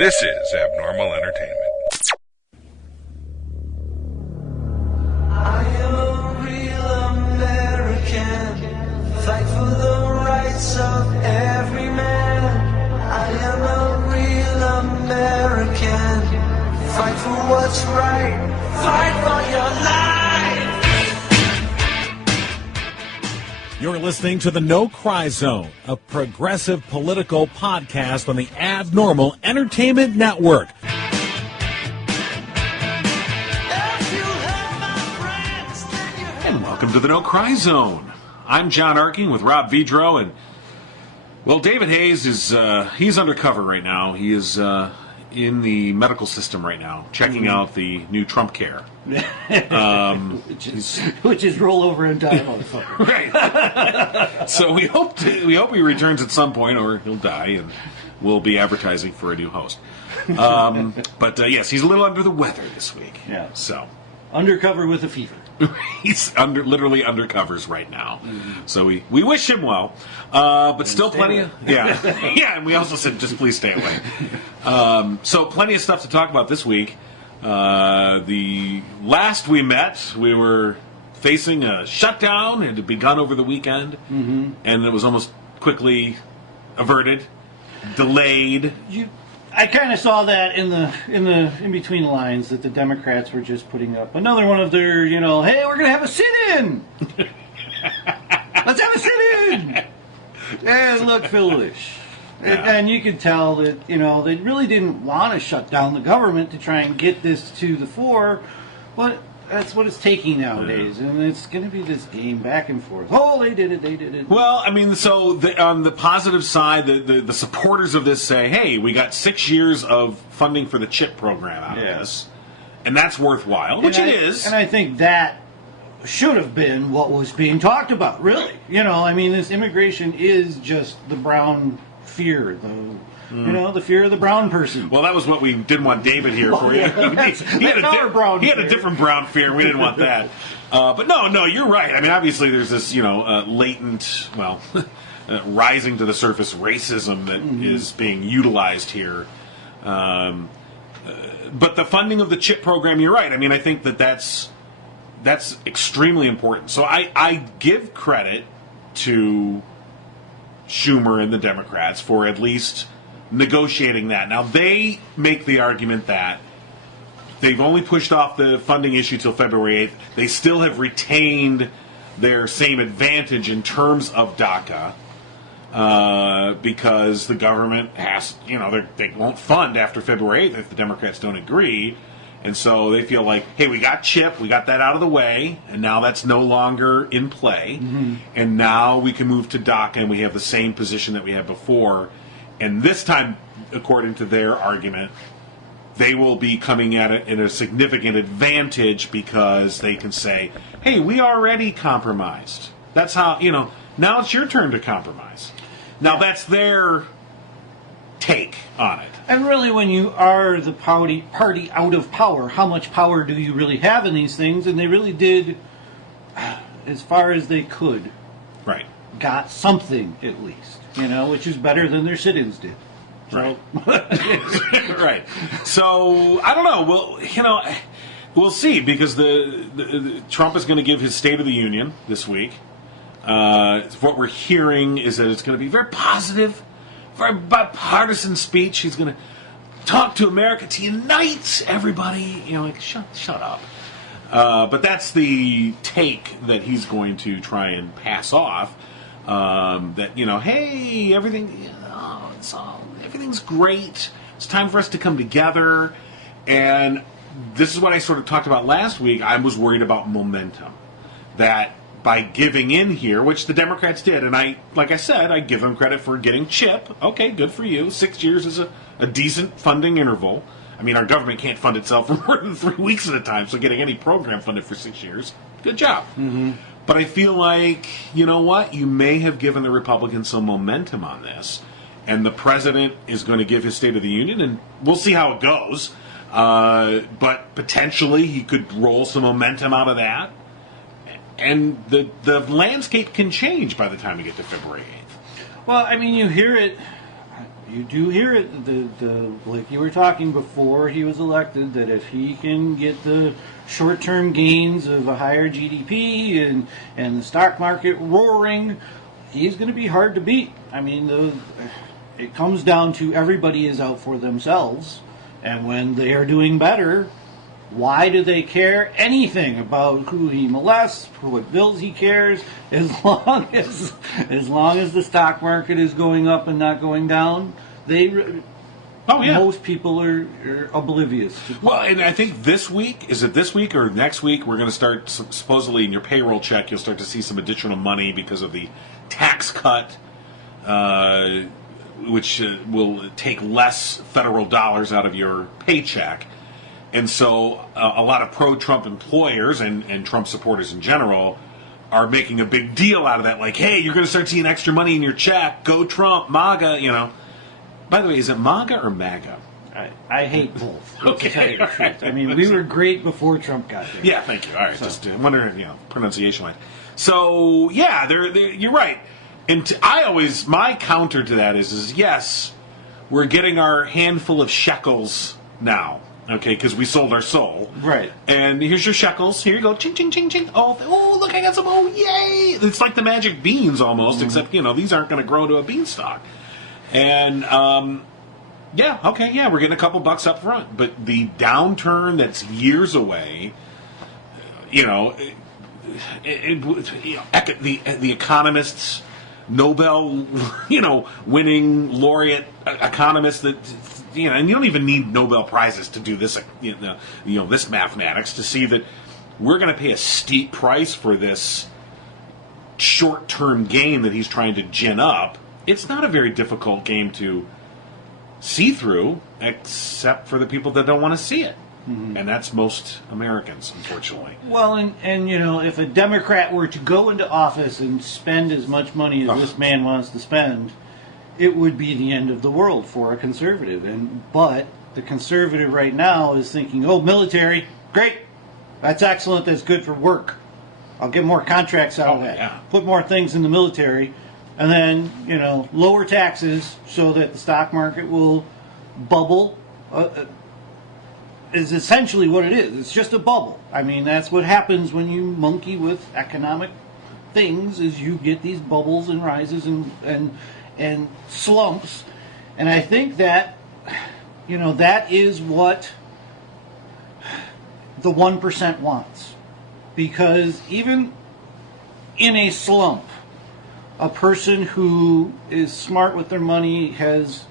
This is Abnormal Entertainment. I am a real American, fight for the rights of every man. I am a real American, fight for what's right, fight for your life. You're listening to the No Cry Zone, a progressive political podcast on the Abnormal Entertainment Network. And welcome to the No Cry Zone. I'm John Arking with Rob Vidro, and well, David Hayes is he's undercover right now. He is in the medical system right now, checking out the new Trump care. Which is roll over and die, motherfucker. Right. So we hope he returns at some point, or he'll die, and we'll be advertising for a new host. But yes, he's a little under the weather this week. Yeah. So undercover with a fever. He's literally undercovers right now. Mm-hmm. So we wish him well, but and still plenty of yeah. And we also said just please stay away. So plenty of stuff to talk about this week. The last we met, we were facing a shutdown. It had begun over the weekend, and it was almost quickly averted, delayed. I kind of saw that in between the lines that the Democrats were just putting up another one of their, hey, we're gonna have a sit-in. Let's have a sit-in. And look foolish. Yeah. And you could tell that, they really didn't want to shut down the government to try and get this to the fore, but that's what it's taking nowadays, and it's going to be this game back and forth. Oh, they did it. Well, I mean, so on the positive side, the supporters of this say, hey, we got 6 years of funding for the CHIP program out of this, and that's worthwhile, which it is. And I think that should have been what was being talked about, really. This immigration is just the brown fear, the fear of the brown person. Well, that was what we didn't want David here for. He had a different brown fear. We didn't want that. But no, you're right. I mean, obviously, there's this, latent, rising to the surface racism that is being utilized here. But the funding of the CHIP program, you're right. I mean, I think that's extremely important. So I give credit to Schumer and the Democrats for at least negotiating that. Now, they make the argument that they've only pushed off the funding issue till February 8th. They still have retained their same advantage in terms of DACA because the government has, they won't fund after February 8th if the Democrats don't agree. And so they feel like, hey, we got CHIP, we got that out of the way, and now that's no longer in play. And now we can move to DACA, and we have the same position that we had before. And this time, according to their argument, they will be coming at it in a significant advantage because they can say, hey, we already compromised. That's how, now it's your turn to compromise. Now that's their take on it. And really, when you are the party out of power, how much power do you really have in these things? And they really did, as far as they could, right? Got something at least, which is better than their sit-ins did. Right. Right. So I don't know. We'll see because the Trump is going to give his State of the Union this week. What we're hearing is that it's going to be very positive. Very bipartisan speech. He's going to talk to America to unite everybody. Shut up. But that's the take that he's going to try and pass off. That hey, everything's great. It's time for us to come together. And this is what I sort of talked about last week. I was worried about momentum. That by giving in here, which the Democrats did, and like I said, I give them credit for getting CHIP. Okay, good for you. 6 years is a decent funding interval. I mean, our government can't fund itself for more than 3 weeks at a time, so getting any program funded for 6 years, good job. But I feel like, you know what? You may have given the Republicans some momentum on this, and the president is going to give his State of the Union, and we'll see how it goes. But potentially he could roll some momentum out of that. And the landscape can change by the time we get to February 8th. Well, I mean, you hear it, you do hear it, the like you were talking before he was elected, that if he can get the short-term gains of a higher GDP and the stock market roaring, he's going to be hard to beat. I mean, it comes down to everybody is out for themselves, and when they are doing better, why do they care anything about who he molests, what bills he cares, as long as the stock market is going up and not going down? Most people are oblivious. Well, and I think this week, is it this week or next week, we're going to start, supposedly in your payroll check, you'll start to see some additional money because of the tax cut, which will take less federal dollars out of your paycheck. And so a lot of pro-Trump employers and Trump supporters in general are making a big deal out of that. Like, hey, you're going to start seeing extra money in your check. Go Trump, MAGA, you know. By the way, is it MAGA or MAGA? I hate both. Okay. To tell you the truth. I mean, we were great before Trump got there. Yeah, thank you. All right, just wondering, pronunciation-wise. So, yeah, you're right. And my counter to that is yes, we're getting our handful of shekels now. Okay, because we sold our soul. Right. And here's your shekels. Here you go. Ching, ching, ching, ching. Oh, look, I got some. Oh, yay. It's like the magic beans almost, except, these aren't going to grow to a beanstalk. And, we're getting a couple bucks up front. But the downturn that's years away, the economists, Nobel, winning laureate economists that... and you don't even need Nobel Prizes to do this, this mathematics, to see that we're going to pay a steep price for this short-term game that he's trying to gin up. It's not a very difficult game to see through, except for the people that don't want to see it. Mm-hmm. And that's most Americans, unfortunately. Well, and if a Democrat were to go into office and spend as much money as this man wants to spend, it would be the end of the world for a conservative. But the conservative right now is thinking, military, great. That's excellent. That's good for work. I'll get more contracts out of that. Yeah. Put more things in the military. And then, lower taxes so that the stock market will bubble. Is essentially what it is. It's just a bubble. I mean, that's what happens when you monkey with economic things, is you get these bubbles and rises and slumps. And I think that, that is what the 1% wants. Because even in a slump, a person who is smart with their money, has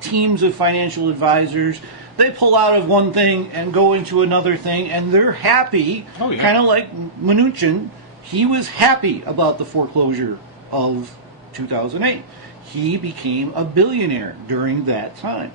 teams of financial advisors, they pull out of one thing and go into another thing, and they're happy. Oh, yeah. Kind of like Mnuchin. He was happy about the foreclosure of 2008. He became a billionaire during that time.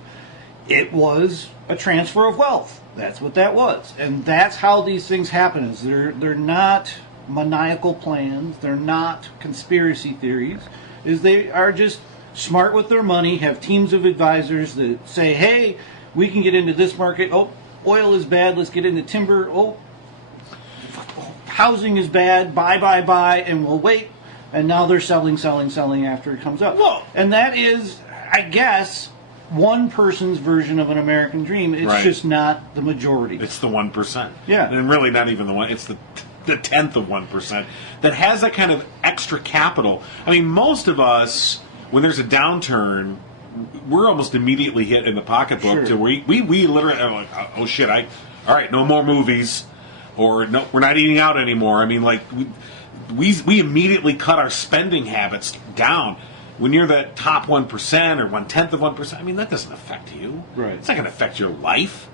It was a transfer of wealth. That's what that was. And that's how these things happen. Is they're not maniacal plans. They're not conspiracy theories. Is they are just smart with their money, have teams of advisors that say, hey, we can get into this market. Oh, oil is bad. Let's get into timber. Oh, housing is bad. Buy, and we'll wait. And now they're selling after it comes up. Whoa. And that is, I guess, one person's version of an American dream. It's just not the majority. It's the 1%. Yeah. And really not even the one. It's the tenth of 1% that has that kind of extra capital. I mean, most of us, when there's a downturn, we're almost immediately hit in the pocketbook to we literally are like, oh shit, all right, no more movies, or no, we're not eating out anymore. I mean, like we immediately cut our spending habits down. When you're that top 1% or 1/10 of 1%, I mean, that doesn't affect you. Right. It's not going to affect your life.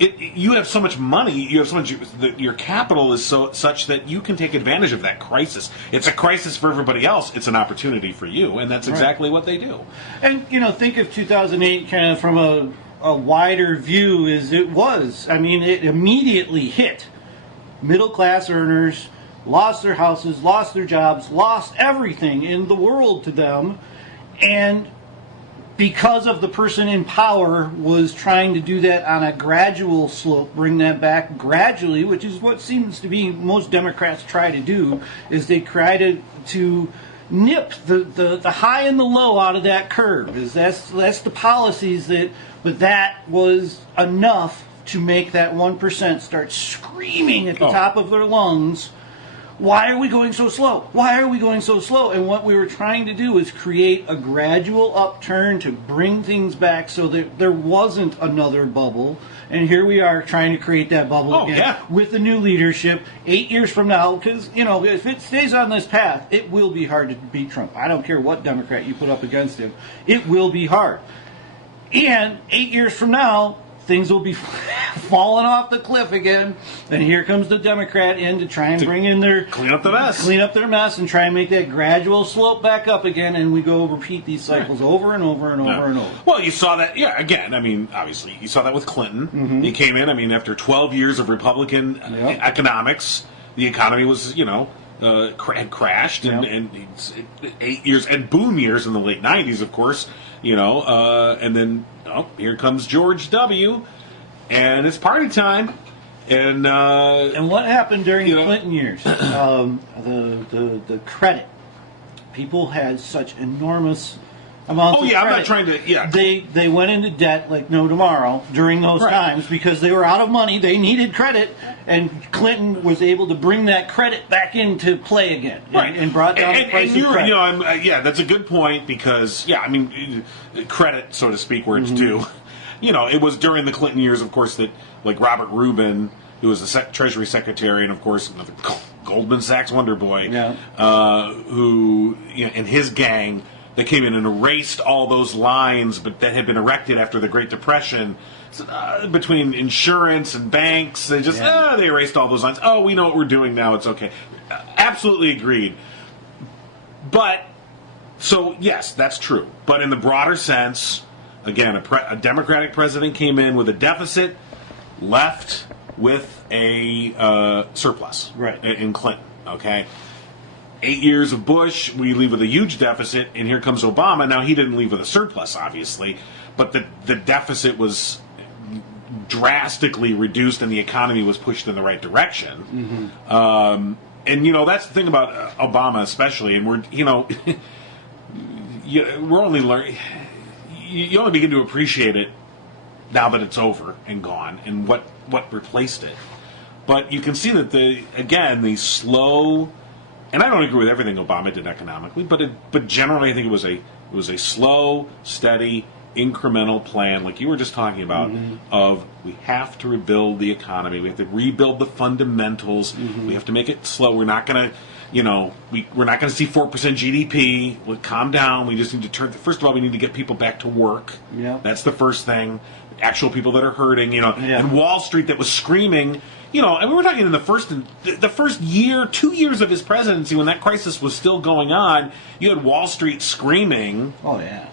You have so much money, you have so much. Your capital is such that you can take advantage of that crisis. It's a crisis for everybody else. It's an opportunity for you, and that's exactly what they do. And think of 2008 kind of from a wider view as it was. I mean, it immediately hit middle class earners, lost their houses, lost their jobs, lost everything in the world to them, and because of the person in power was trying to do that on a gradual slope, bring that back gradually, which is what seems to be most Democrats try to do, is they try to nip the high and the low out of that curve. That's the policies but that was enough to make that 1% start screaming at the top of their lungs. Why are we going so slow? Why are we going so slow? And what we were trying to do is create a gradual upturn to bring things back so that there wasn't another bubble. And here we are trying to create that bubble again with the new leadership 8 years from now. Because, if it stays on this path, it will be hard to beat Trump. I don't care what Democrat you put up against him. It will be hard. And 8 years from now, things will be falling off the cliff again, and here comes the Democrat in to try and bring in clean up their mess, and try and make that gradual slope back up again, and we go repeat these cycles over and over and over and over. Well, you saw that, again, I mean, obviously, you saw that with Clinton. Mm-hmm. He came in, I mean, after 12 years of Republican economics, the economy was, had crashed, and 8 years, and boom years in the late 90s, of course, and then, here comes George W., and it's party time. And what happened during the Clinton years? The credit. People had such enormous amounts of credit. I'm not trying to, They went into debt like no tomorrow during those times because they were out of money. They needed credit, and Clinton was able to bring that credit back into play again, and brought down the price of credit. That's a good point because, credit, so to speak, where it's due. It was during the Clinton years, of course, that like Robert Rubin, who was the Treasury Secretary, and of course another Goldman Sachs wonder boy, who and his gang, that came in and erased all those lines, but that had been erected after the Great Depression between insurance and banks. They just they erased all those lines. Oh, we know what we're doing now. It's okay. Absolutely agreed. But so yes, that's true. But in the broader sense. Again, a Democratic president came in with a deficit, left with a surplus in Clinton, okay? 8 years of Bush, we leave with a huge deficit, and here comes Obama. Now, he didn't leave with a surplus, obviously, but the deficit was drastically reduced and the economy was pushed in the right direction. Mm-hmm. And, that's the thing about Obama especially, and we're only learning... You only begin to appreciate it now that it's over and gone, and what replaced it. But you can see that the slow, and I don't agree with everything Obama did economically, but generally I think it was a slow, steady, incremental plan, like you were just talking about, of we have to rebuild the economy, we have to rebuild the fundamentals, we have to make it slow. We're not going to. We're not going to see 4% GDP. We'll calm down. We just need to turn. First of all, we need to get people back to work. Yeah. That's the first thing. Actual people that are hurting. And Wall Street that was screaming. And we were talking in the first year, 2 years of his presidency, when that crisis was still going on. You had Wall Street screaming. Oh yeah.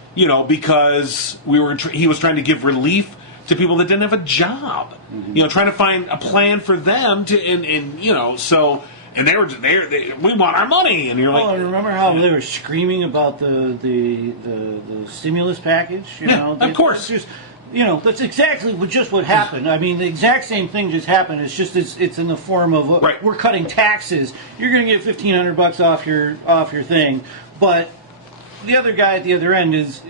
Because he was trying to give relief to people that didn't have a job. Mm-hmm. Trying to find a plan for them to so. And they we want our money, and you're like. Oh, remember how they were screaming about the stimulus package? Of course. That's exactly just what happened. I mean, the exact same thing just happened. It's just it's in the form of we're cutting taxes. You're going to get $1,500 off your thing, but the other guy at the other end is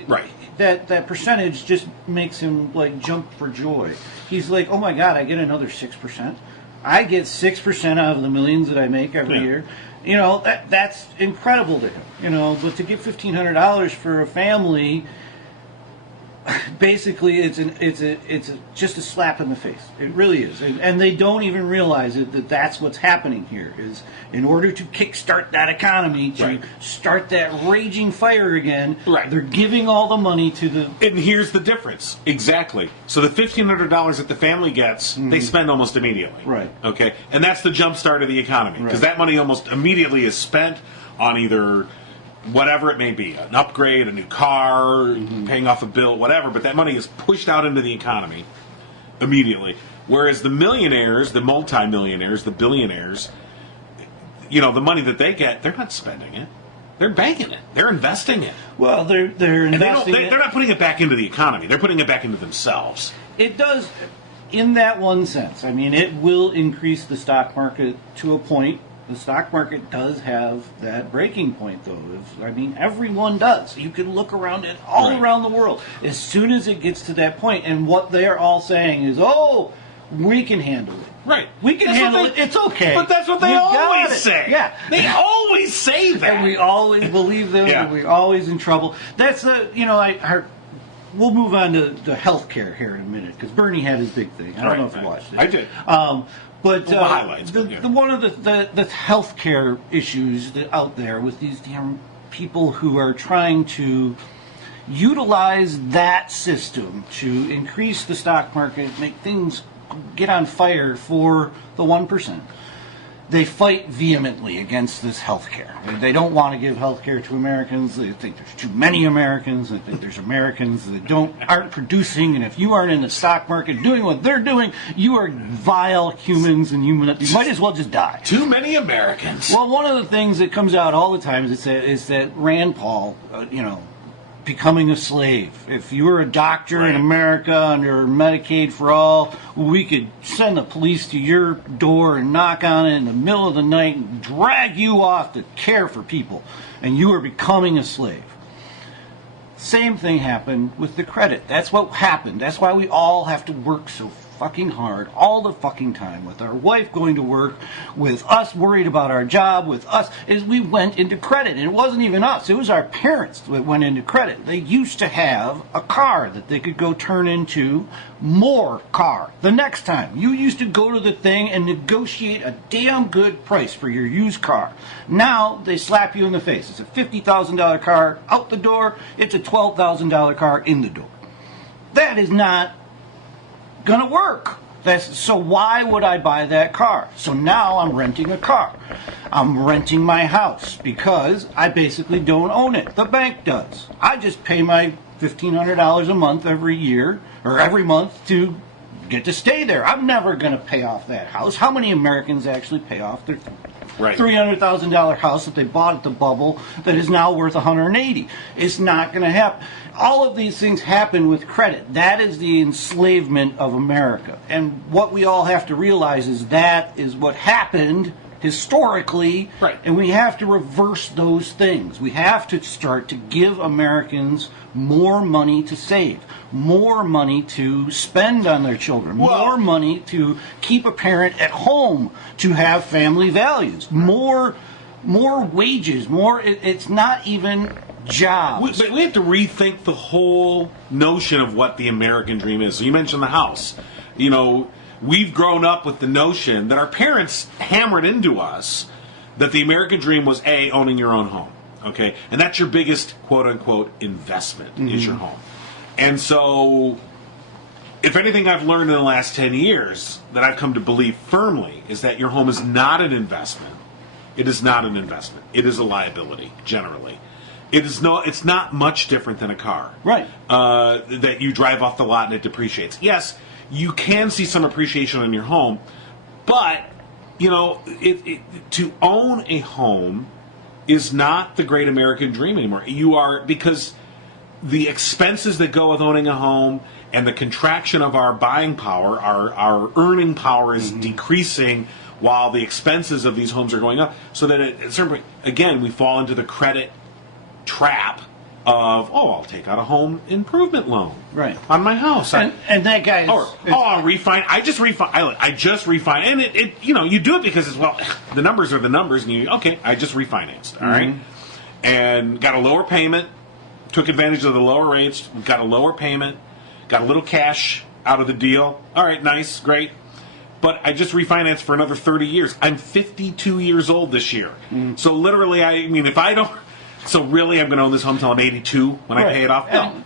that percentage just makes him like jump for joy. He's like, oh my God, I get another 6%. I get 6% out of the millions that I make every year. That's incredible to him. But to get $1,500 for a family, basically, it's just a slap in the face. It really is, and they don't even realize it that that's what's happening here. Is in order to kickstart that economy, to start that raging fire again, they're giving all the money to the. And here's the difference exactly. So the $1,500 that the family gets, they spend almost immediately. Right. Okay, and that's the jump start of the economy because that money almost immediately is spent on either. Whatever it may be, an upgrade, a new car, paying off a bill, whatever, but that money is pushed out into the economy immediately. Whereas the millionaires, the multimillionaires, the billionaires, the money that they get, they're not spending it. They're banking it. They're investing it. Well, they're investing it. They're not putting it back into the economy. They're putting it back into themselves. It does, in that one sense. I mean, it will increase the stock market to a point. The stock market does have that breaking point, though. Everyone does. You can look around it all around the world. As soon as it gets to that point, and what they're all saying is, "Oh, we can handle it. Right. We can handle it. It's okay." But that's what they always say. Yeah. They always say that. And we always believe them, and we're always in trouble. That's we'll move on to healthcare here in a minute, because Bernie had his big thing. I don't know if you watched it. I did. But the highlights. One of the healthcare issues out there with these damn people who are trying to utilize that system to increase the stock market, make things get on fire for the 1%. They fight vehemently against this health care. They don't want to give health care to Americans. They think there's too many Americans. They think there's Americans that aren't producing. And if you aren't in the stock market doing what they're doing, you are vile humans, and you might as well just die. Too many Americans. Well, one of the things that comes out all the time is that Rand Paul, becoming a slave. If you were a doctor in America under Medicaid for all, we could send the police to your door and knock on it in the middle of the night and drag you off to care for people, and you are becoming a slave. Same thing happened with the credit. That's what happened. That's why we all have to work so fucking hard all the fucking time, with our wife going to work, with us worried about our job, with us, is we went into credit. And it wasn't even us, it was our parents that went into credit. They used to have a car that they could go turn into more car the next time. You used to go to the thing and negotiate a damn good price for your used car. Now they slap you in the face. It's a $50,000 car out the door, it's a $12,000 car in the door. That is not gonna work. So why would I buy that car? So now I'm renting a car. I'm renting my house because I basically don't own it. The bank does. I just pay my $1,500 a month every year, or every month, to get to stay there. I'm never going to pay off that house. How many Americans actually pay off their $300,000 house that they bought at the bubble that is now worth $180,000? It's not going to happen. All of these things happen with credit. That is the enslavement of America. And what we all have to realize is that is what happened historically, and we have to reverse those things. We have to start to give Americans more money to save, more money to spend on their children, more money to keep a parent at home, to have family values, more wages, more. It's not even jobs. We have to rethink the whole notion of what the American dream is. So you mentioned the house. We've grown up with the notion that our parents hammered into us that the American dream was owning your own home. Okay, and that's your biggest quote unquote investment is your home. And so, if anything I've learned in the last 10 years that I've come to believe firmly is that your home is not an investment. It is not an investment. It is a liability, generally. It's not much different than a car. Right. That you drive off the lot and it depreciates. Yes, you can see some appreciation in your home, but, to own a home is not the great American dream anymore. Because the expenses that go with owning a home and the contraction of our buying power, our earning power is decreasing while the expenses of these homes are going up. So that at a certain point, again, we fall into the credit trap of, I'll take out a home improvement loan on my house. And that guy is... I'll refinance. I just refinance. And it you do it because it's, the numbers are the numbers, and I just refinanced, all right? And got a lower payment, took advantage of the lower rates, got a lower payment, got a little cash out of the deal. All right, nice, great. But I just refinanced for another 30 years. I'm 52 years old this year. So literally, if I don't... So really, I'm going to own this home until I'm 82 when I pay it off? No.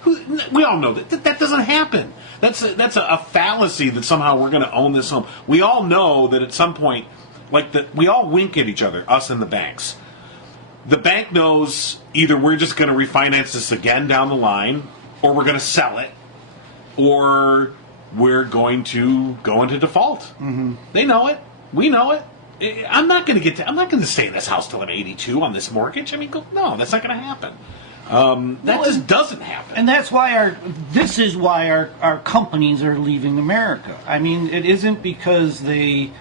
We all know that doesn't happen. That's a fallacy that somehow we're going to own this home. We all know that at some point, we all wink at each other, us and the banks. The bank knows either we're just going to refinance this again down the line, or we're going to sell it, or we're going to go into default. They know it. We know it. I'm not going to stay in this house till I'm 82 on this mortgage. No, that's not going to happen. That just doesn't happen. And that's why this is why our companies are leaving America. It isn't because they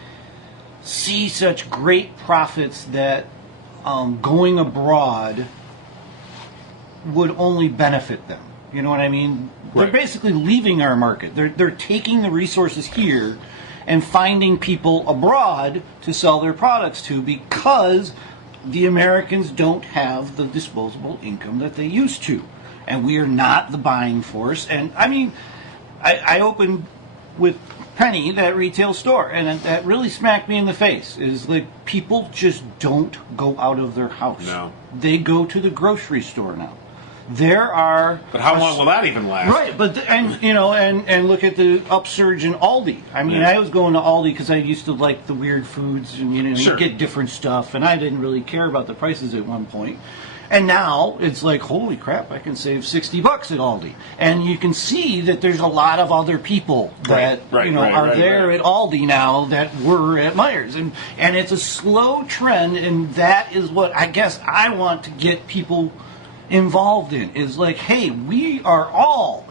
see such great profits that going abroad would only benefit them. You know what I mean? Right. They're basically leaving our market. They're taking the resources here and finding people abroad to sell their products to because the Americans don't have the disposable income that they used to. And we are not the buying force. And I mean, I opened with Penny, that retail store, and that really smacked me in the face. Is like people just don't go out of their house. No. They go to the grocery store now. There are. But how long will that even last? Right, but and look at the upsurge in Aldi. I mean, Yeah. I was going to Aldi because I used to like the weird foods, and Sure. you get different stuff, and I didn't really care about the prices at one point. And now it's like, holy crap, I can save $60 at Aldi, and you can see that there's a lot of other people that are there at Aldi now that were at Meijer's, and it's a slow trend, and that is what I guess I want to get people involved in, is like, hey, we are all,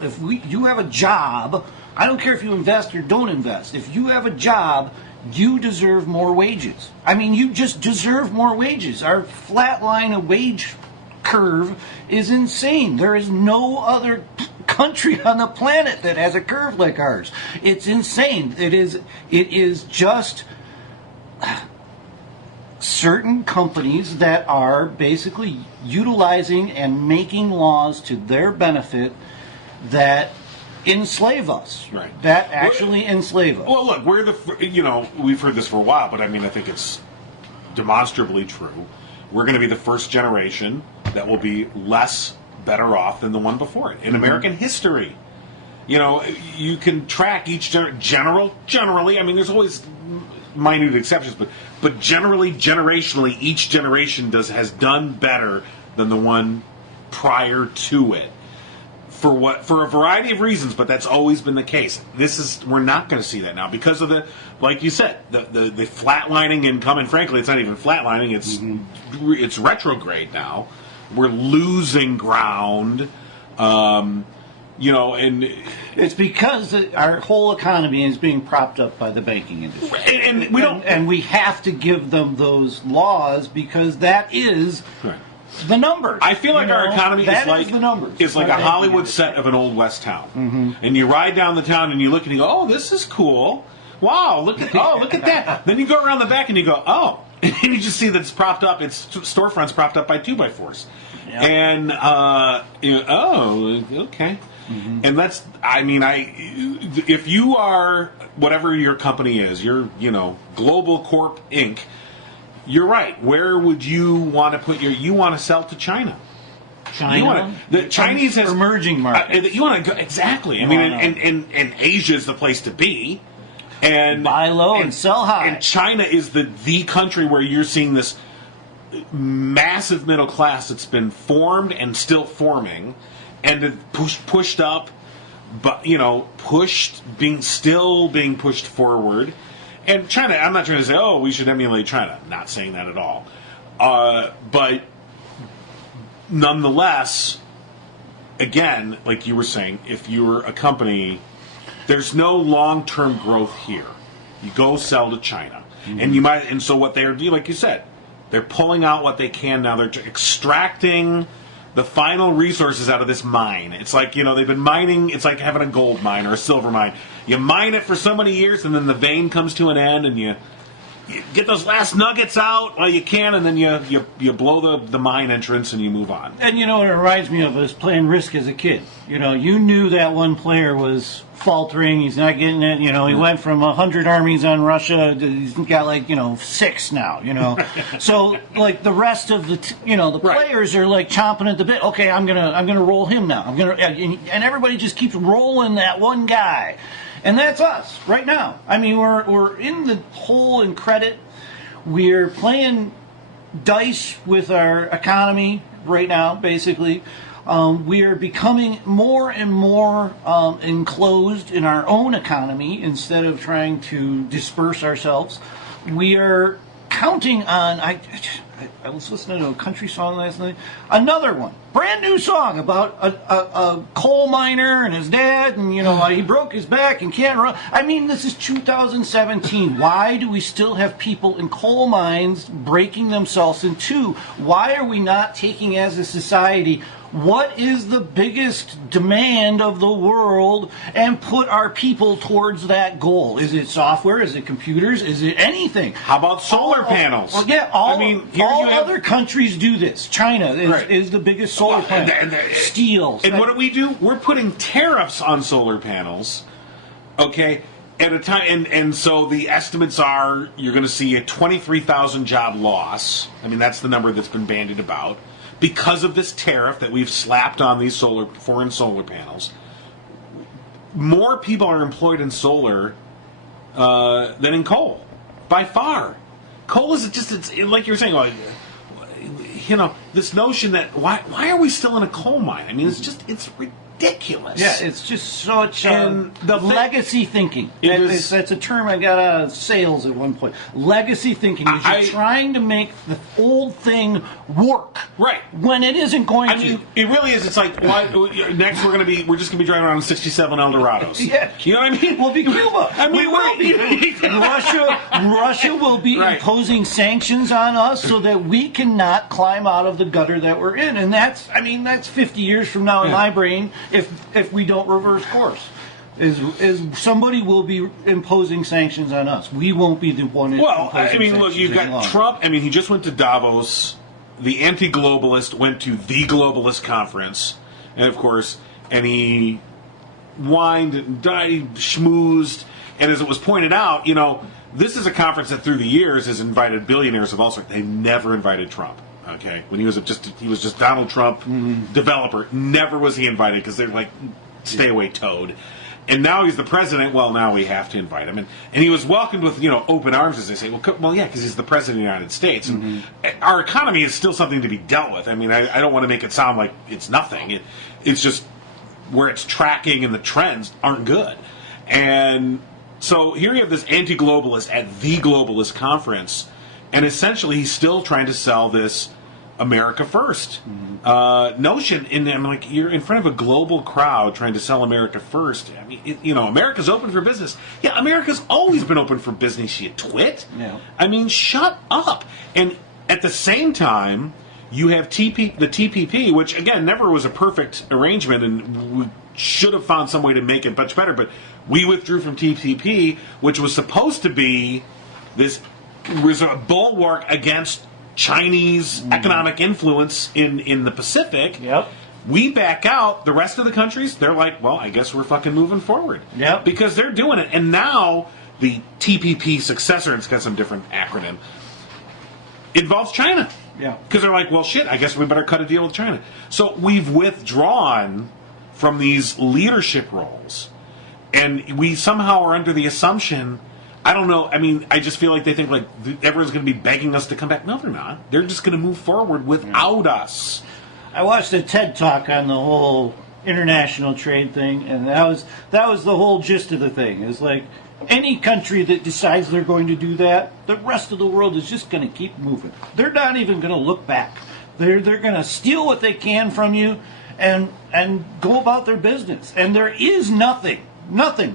you have a job, I don't care if you invest or don't invest, if you have a job, you deserve more wages. I mean, you just deserve more wages. Our flat line of wage curve is insane. There is no other country on the planet that has a curve like ours. It's insane. It is just certain companies that are basically utilizing and making laws to their benefit that enslave us. Right. That actually enslave us. Well, look, we've heard this for a while, but I mean, I think it's demonstrably true. We're going to be the first generation that will be less better off than the one before it in American history. You know, you can track each generally. I mean, there's always minute exceptions, but generally, generationally, each generation has done better than the one prior to it. For a variety of reasons, but that's always been the case. We're not going to see that now because of like you said, the flatlining income, and frankly, it's not even flatlining. It's retrograde now. We're losing ground. And it's because our whole economy is being propped up by the banking industry, and we don't, and we have to give them those laws because that is. Right. The numbers. I feel like our economy is like the numbers. It's like a Hollywood set of an old West town, and you ride down the town and you look and you go, "Oh, this is cool! Wow, look at that!" Then you go around the back and you go, "Oh," and you just see that it's propped up. Its storefronts propped up by 2x4s, and oh, okay. And that's, I mean, if you are whatever your company is, you're Global Corp Inc. You're right. Where would you want to put you want to sell to China? China? The Chinese has emerging markets. You want to go, exactly. I mean, and Asia is the place to be. And buy low and sell high. And China is the country where you're seeing this massive middle class that's been formed and still forming, and pushed up, but being pushed forward. And China, I'm not trying to say, oh, we should emulate China. Not saying that at all. But nonetheless, again, like you were saying, if you're a company, there's no long-term growth here. You go sell to China. And so what they're doing, like you said, they're pulling out what they can now. They're extracting the final resources out of this mine. It's like, they've been mining, it's like having a gold mine or a silver mine. You mine it for so many years, and then the vein comes to an end, and you get those last nuggets out while you can, and then you blow the mine entrance, and you move on. And what it reminds me of is playing Risk as a kid. You knew that one player was faltering, he's not getting it, he went from 100 armies on Russia, he's got 6 now, So, like, the rest of the players are like chomping at the bit. Okay, I'm gonna roll him now. And everybody just keeps rolling that one guy. And that's us right now. I mean, we're in the hole in credit. We're playing dice with our economy right now, basically. We are becoming more and more enclosed in our own economy instead of trying to disperse ourselves. We are counting on, I was listening to a country song last night. Another one, brand new song about a coal miner and his dad, and he broke his back and can't run. I mean, this is 2017. Why do we still have people in coal mines breaking themselves in two? Why are we not taking as a society what is the biggest demand of the world and put our people towards that goal? Is it software? Is it computers? Is it anything? How about solar panels? Well, yeah, all other countries do this. China is the biggest solar panel. Steel. And what do? We're putting tariffs on solar panels, okay, at a time, and so the estimates are you're going to see a 23,000 job loss. I mean, that's the number that's been bandied about. Because of this tariff that we've slapped on these foreign solar panels, more people are employed in solar than in coal, by far. Coal is it's like you're saying, this notion that why are we still in a coal mine? I mean, it's ridiculous. Yeah, it's just such legacy thinking. That's a term I got out of sales at one point. Legacy thinking is you're trying to make the old thing work, right? When it isn't going to. It really is. It's like next we're just gonna be driving around in 67 Eldorados. Yeah, you know what I mean? We'll be Cuba. I mean, we will be. Russia will be imposing sanctions on us so that we cannot climb out of the gutter that we're in, and that's 50 years from now in my brain. If we don't reverse course, is somebody will be imposing sanctions on us. We won't be the one. Well, I mean, look, you've got Trump. I mean, he just went to Davos. The anti-globalist went to the globalist conference, and of course, he whined and schmoozed. And as it was pointed out, this is a conference that through the years has invited billionaires of all sorts. They've never invited Trump. Okay, when he was just Donald Trump developer. Never was he invited because they're like, stay away, toad. And now he's the president. Well, now we have to invite him, and he was welcomed with open arms, as they say. Well, yeah, because he's the president of the United States, and our economy is still something to be dealt with. I mean, I don't want to make it sound like it's nothing. It's just where it's tracking and the trends aren't good, and so here you have this anti-globalist at the globalist conference. And essentially, he's still trying to sell this America First notion. And I'm like, you're in front of a global crowd trying to sell America First. I mean, America's open for business. Yeah, America's always been open for business, you twit. Yeah. I mean, shut up. And at the same time, you have the TPP, which, again, never was a perfect arrangement, and we should have found some way to make it much better. But we withdrew from TPP, which was supposed to be this... was a bulwark against Chinese economic influence in the Pacific. Yep. We back out. The rest of the countries, they're like, well, I guess we're fucking moving forward. Yep. Because they're doing it. And now the TPP successor, it's got some different acronym, involves China. Yeah. Because they're like, well, shit, I guess we better cut a deal with China. So we've withdrawn from these leadership roles. And we somehow are under the assumption... I don't know. I mean, I just feel like they think like everyone's going to be begging us to come back. No, they're not. They're just going to move forward without us. I watched a TED Talk on the whole international trade thing, and that was the whole gist of the thing. It's like any country that decides they're going to do that, the rest of the world is just going to keep moving. They're not even going to look back. They're going to steal what they can from you and go about their business. And there is nothing.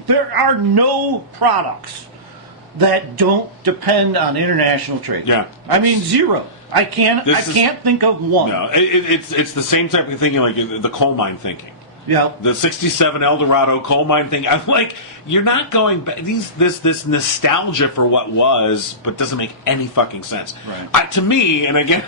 There are no products that don't depend on international trade. Yeah, I mean zero. I can't think of one. No, it's the same type of thinking, like the coal mine thinking. Yeah, the 67 Eldorado coal mine thing. I'm like, you're not going back. This nostalgia for what was, but doesn't make any fucking sense. Right. To me, and again,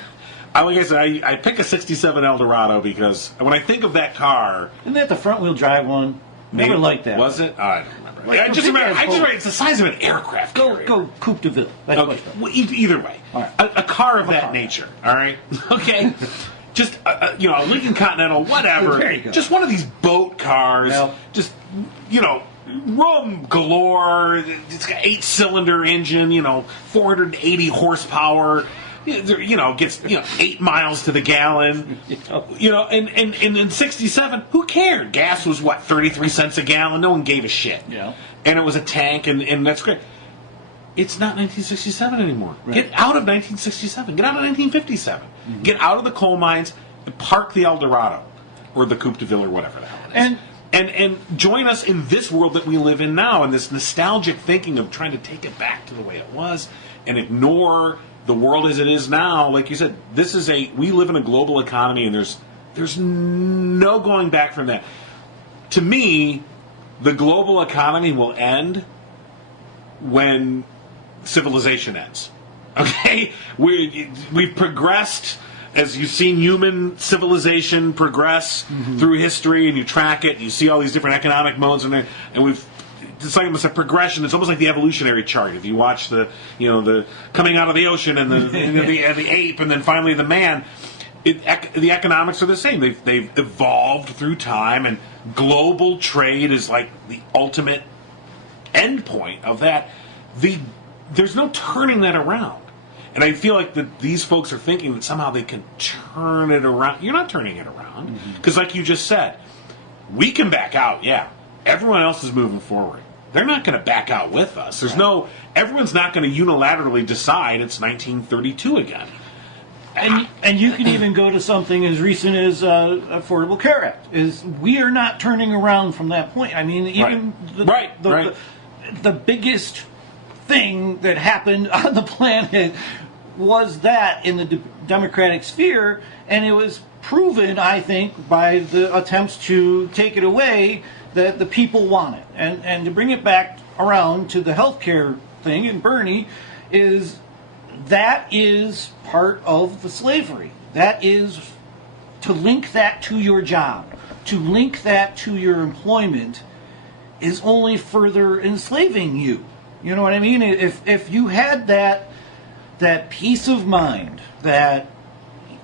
like I said, I pick a 67 Eldorado because when I think of that car, isn't that the front wheel drive one? Never liked that. Was it? I don't remember. Like, I just remember it's the size of an aircraft carrier. Go Coupe de Ville. That's okay. Well, either way, right. a car of that nature. All right. Okay. Just a Lincoln Continental, whatever. There you go. Just one of these boat cars. Yep. Just room galore. It's got 8-cylinder engine. 480 horsepower. Gets 8 miles to the gallon. And in 67, who cared? Gas was 33 cents a gallon. No one gave a shit. Yeah. And it was a tank, and that's great. It's not 1967 anymore. Right. Get out of 1967. Get out of 1957. Mm-hmm. Get out of the coal mines and park the El Dorado or the Coupe de Ville or whatever the hell it is. And join us in this world that we live in now, and this nostalgic thinking of trying to take it back to the way it was and ignore the world as it is now. Like you said, we live in a global economy, and there's no going back from that. To me, the global economy will end when civilization ends. Okay? We've progressed. As you've seen human civilization progress through history, and you track it, and you see all these different economic modes, and it's like almost a progression. It's almost like the evolutionary chart. If you watch the coming out of the ocean and the ape, and then finally the man, the economics are the same. They've evolved through time, and global trade is like the ultimate end point of that. There's no turning that around. And I feel like that these folks are thinking that somehow they can turn it around. You're not turning it around. Because like you just said, we can back out, yeah. Everyone else is moving forward. They're not going to back out with us. Everyone's not going to unilaterally decide it's 1932 again. And you can even go to something as recent as Affordable Care Act. We are not turning around from that point. I mean, even the biggest thing that happened on the planet was that in the Democratic sphere, and it was proven, I think, by the attempts to take it away, that the people want it. And to bring it back around to the healthcare thing, and Bernie, that is part of the slavery. That is to link that to your job, to link that to your employment, is only further enslaving you. You know what I mean? If you had that peace of mind that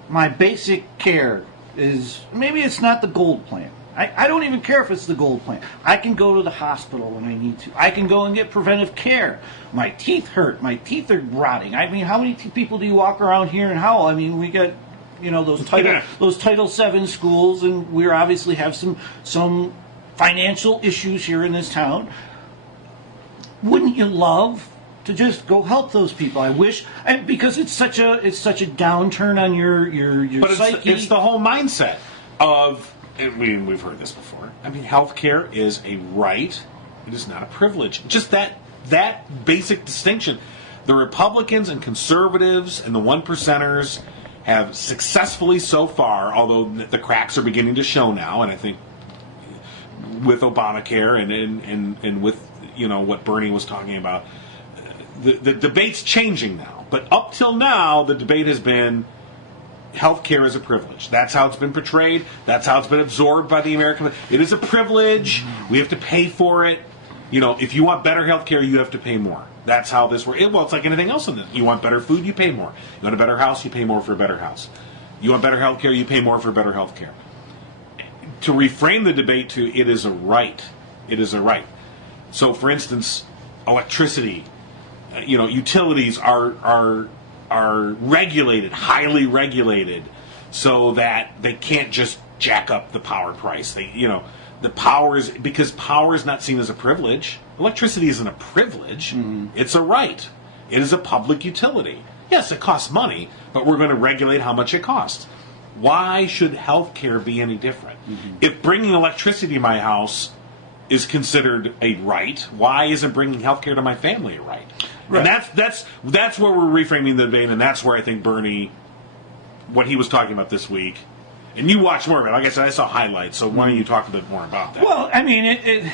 my basic care is, maybe it's not the gold plan. I don't even care if it's the gold plan. I can go to the hospital when I need to. I can go and get preventive care. My teeth hurt. My teeth are rotting. I mean, how many people do you walk around here in Howell? I mean, we got those Title VII schools, and we obviously have some financial issues here in this town. Wouldn't you love to just go help those people? I wish, because it's such a downturn on your psyche. It's the whole mindset of. We've heard this before. I mean, healthcare is a right; it is not a privilege. Just that basic distinction. The Republicans and conservatives and the 1%ers have successfully so far, although the cracks are beginning to show now, and I think with Obamacare and with what Bernie was talking about, the debate's changing now. But up till now, the debate has been healthcare is a privilege. That's how it's been portrayed. That's how it's been absorbed by the American. It is a privilege. We have to pay for it. If you want better healthcare, you have to pay more. That's how this works. Well, it's like anything else in this. You want better food, you pay more. You want a better house, you pay more for a better house. You want better healthcare, you pay more for better healthcare. To reframe the debate to it is a right. It is a right. So, for instance, electricity, utilities are regulated, highly regulated, so that they can't just jack up the power price. The power is, because power is not seen as a privilege. Electricity isn't a privilege. Mm-hmm. It's a right. It is a public utility. Yes, it costs money, but we're going to regulate how much it costs. Why should healthcare be any different? Mm-hmm. If bringing electricity to my house is considered a right, why isn't bringing healthcare to my family a right? Right. And that's where we're reframing the debate, and that's where I think Bernie, what he was talking about this week, and you watched more of it. Like I said, I saw highlights, so why don't you talk a bit more about that? Well, I mean,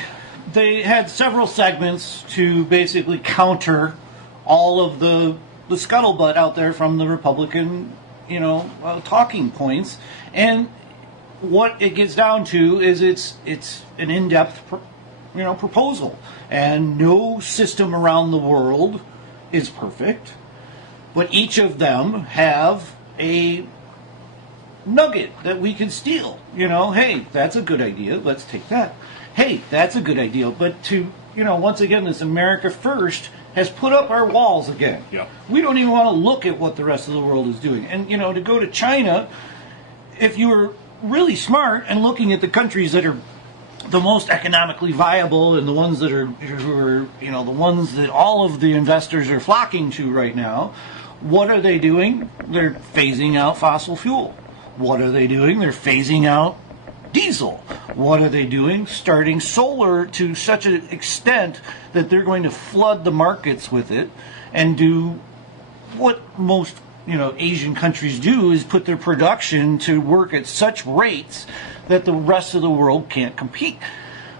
they had several segments to basically counter all of the scuttlebutt out there from the Republican, talking points, and what it gets down to is it's an in-depth proposal, and no system around the world is perfect, but each of them have a nugget that we can steal. Hey, that's a good idea, let's take that. Hey, that's a good idea, but once again, this America First has put up our walls again. Yep. We don't even want to look at what the rest of the world is doing. And to go to China, if you were really smart and looking at the countries that are the most economically viable and the ones that are the ones that all of the investors are flocking to right now, what are they doing? They're phasing out fossil fuel. What are they doing? They're phasing out diesel. What are they doing? Starting solar to such an extent that they're going to flood the markets with it and do what most Asian countries do, is put their production to work at such rates that the rest of the world can't compete.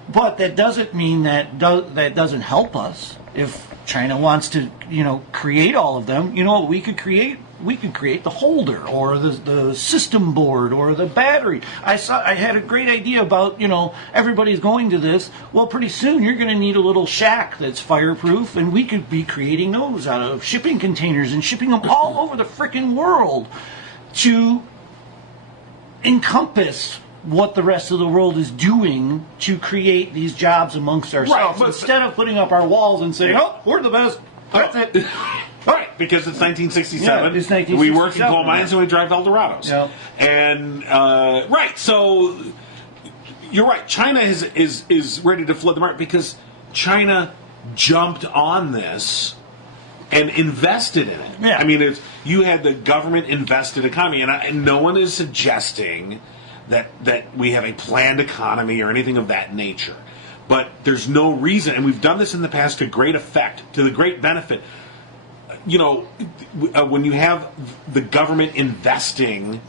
But that doesn't mean that doesn't help us. If China wants to, create all of them, you know what we could create? We could create the holder or the system board or the battery. I had a great idea about, everybody's going to this. Well, pretty soon you're going to need a little shack that's fireproof, and we could be creating those out of shipping containers and shipping them all over the frickin' world to encompass what the rest of the world is doing to create these jobs amongst ourselves. Right, instead of putting up our walls and saying, oh, we're the best. That's it. Right, because it's 1967. Yeah, it's 1967. We work in coal mines and we drive Eldorados. Yeah. And, right, so you're right. China is ready to flood the market because China jumped on this and invested in it. Yeah. I mean, you had the government invested economy, and no one is suggesting that we have a planned economy or anything of that nature. But there's no reason, and we've done this in the past to great effect, to the great benefit. When you have the government investing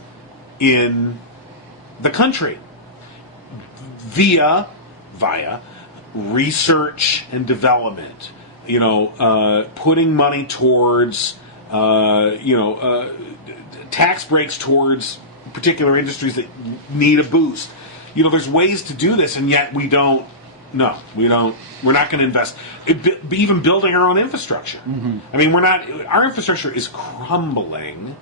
in the country via research and development, putting money towards, tax breaks towards particular industries that need a boost. There's ways to do this, and yet we don't. No, we don't. We're not going to invest. Even building our own infrastructure. Mm-hmm. I mean, we're not. Our infrastructure is crumbling,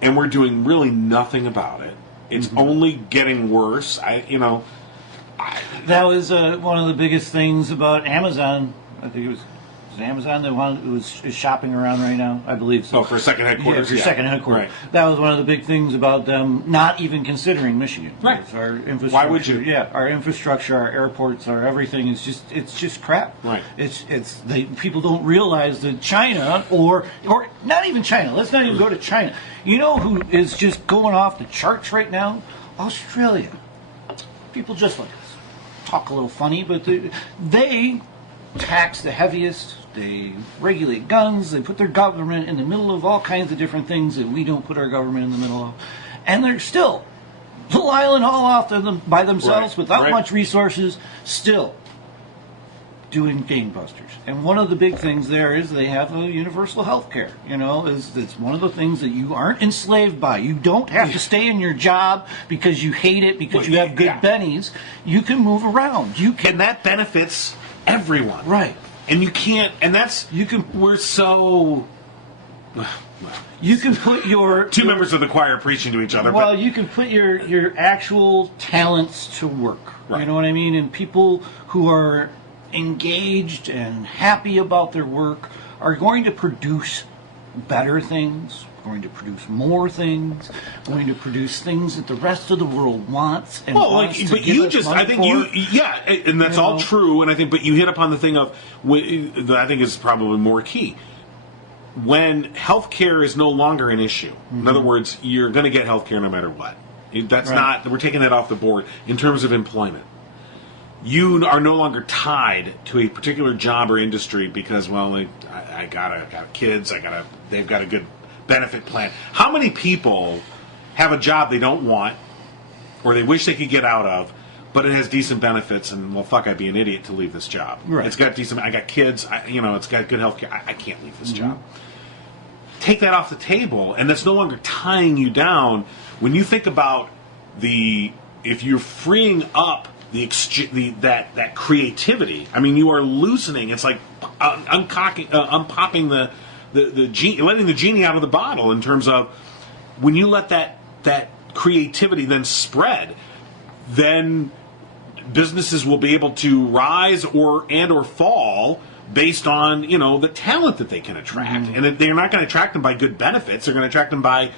and we're doing really nothing about it. It's only getting worse. That was one of the biggest things about Amazon. I think it was Amazon that is shopping around right now, I believe. So. Oh, for a second headquarters. Yeah, for second headquarters. Right. That was one of the big things about them not even considering Michigan. Right. Our infrastructure. Why would you? Yeah, our infrastructure, our airports, our everything is just crap. Right. People don't realize that China or not even China. Let's not even go to China. You know who is just going off the charts right now? Australia. People just like us talk a little funny, but they tax the heaviest. They regulate guns. They put their government in the middle of all kinds of different things that we don't put our government in the middle of. And they're still, little island all off by themselves without much resources, still doing gangbusters. And one of the big things there is they have a universal health care. It's one of the things that you aren't enslaved by. You don't have to stay in your job because you hate it, because you have good bennies. You can move around. And that benefits everyone. Right. And you can't, and we're so... You can put your... Two members of the choir preaching to each other. Well, you can put your actual talents to work. Right. You know what I mean? And people who are engaged and happy about their work are going to produce better things, going to produce more things, going to produce things that the rest of the world wants and wants to give us money for. And that's all true. And I think, but you hit upon the thing of that I think is probably more key. When healthcare is no longer an issue, in other words, you're going to get healthcare no matter what. That's not. We're taking that off the board in terms of employment. You are no longer tied to a particular job or industry because, well, I got kids, they've got a good benefit plan. How many people have a job they don't want or they wish they could get out of, but it has decent benefits, and well, fuck, I'd be an idiot to leave this job. Right. It's got decent. I got kids. It's got good health care. I can't leave this job. Take that off the table, and that's no longer tying you down. When you think about if you're freeing up that creativity, I mean, you are loosening. It's like unpopping the genie, letting the genie out of the bottle. In terms of when you let that creativity then spread, then businesses will be able to rise or fall based on the talent that they can attract, and they're not going to attract them by good benefits. They're going to attract them by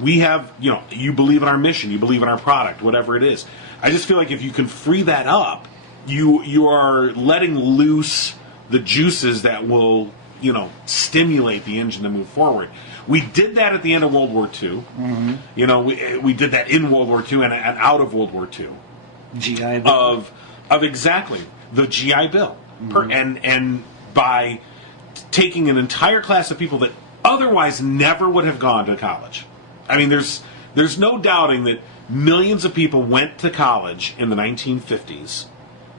we have, you believe in our mission, you believe in our product, whatever it is. I just feel like if you can free that up, you are letting loose the juices that will, stimulate the engine to move forward. We did that at the end of World War II. Mm-hmm. We did that in World War II and out of World War II. GI Bill. Of exactly the GI Bill. Mm-hmm. And by taking an entire class of people that otherwise never would have gone to college. I mean, there's no doubting that millions of people went to college in the 1950s,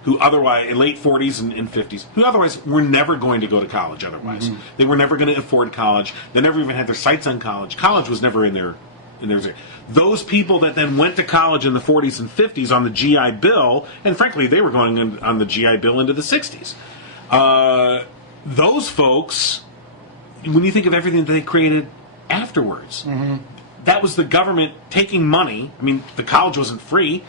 who otherwise, in late 40s and 50s, who otherwise were never going to go to college otherwise. Mm-hmm. They were never going to afford college. They never even had their sights on college. College was never in their... Those people that then went to college in the 40s and 50s on the GI Bill, and frankly, they were going on the GI Bill into the 60s. Those folks, when you think of everything that they created afterwards, mm-hmm. that was the government taking money. I mean, the college wasn't free.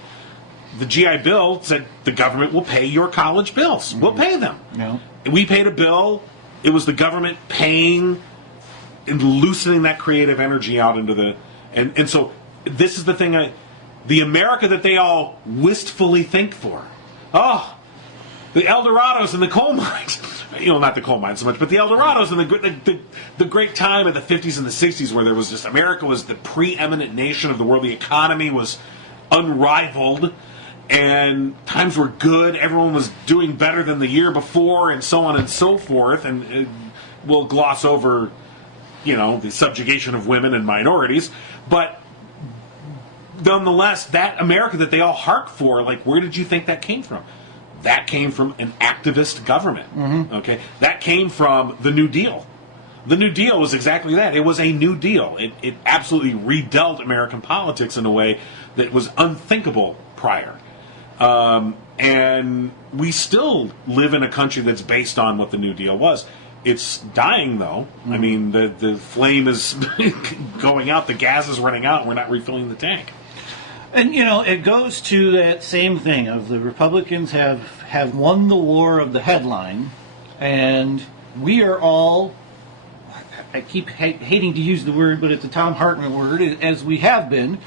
The GI Bill said the government will pay your college bills. Mm-hmm. We'll pay them. No. We paid a bill. It was the government paying and loosening that creative energy out into the... And so this is the thing, the America that they all wistfully think for. Oh, the El Dorados and the coal mines. Not the coal mines so much, but the El Dorados and the great time of the 50s and the 60s where there was just, America was the preeminent nation of the world. The economy was unrivaled and times were good. Everyone was doing better than the year before and so on and so forth. And we'll gloss over, the subjugation of women and minorities. But nonetheless, that America that they all hark for, where did you think that came from? That came from an activist government. Mm-hmm. Okay, that came from the New Deal. The New Deal was exactly that. It was a New Deal. It absolutely redealt American politics in a way that was unthinkable prior. And we still live in a country that's based on what the New Deal was. It's dying, though. Mm-hmm. I mean, the flame is going out. The gas is running out. We're not refilling the tank. And, it goes to that same thing of the Republicans have won the war of the headline, and we are all, I keep hating to use the word, but it's a Tom Hartman word, as we have been.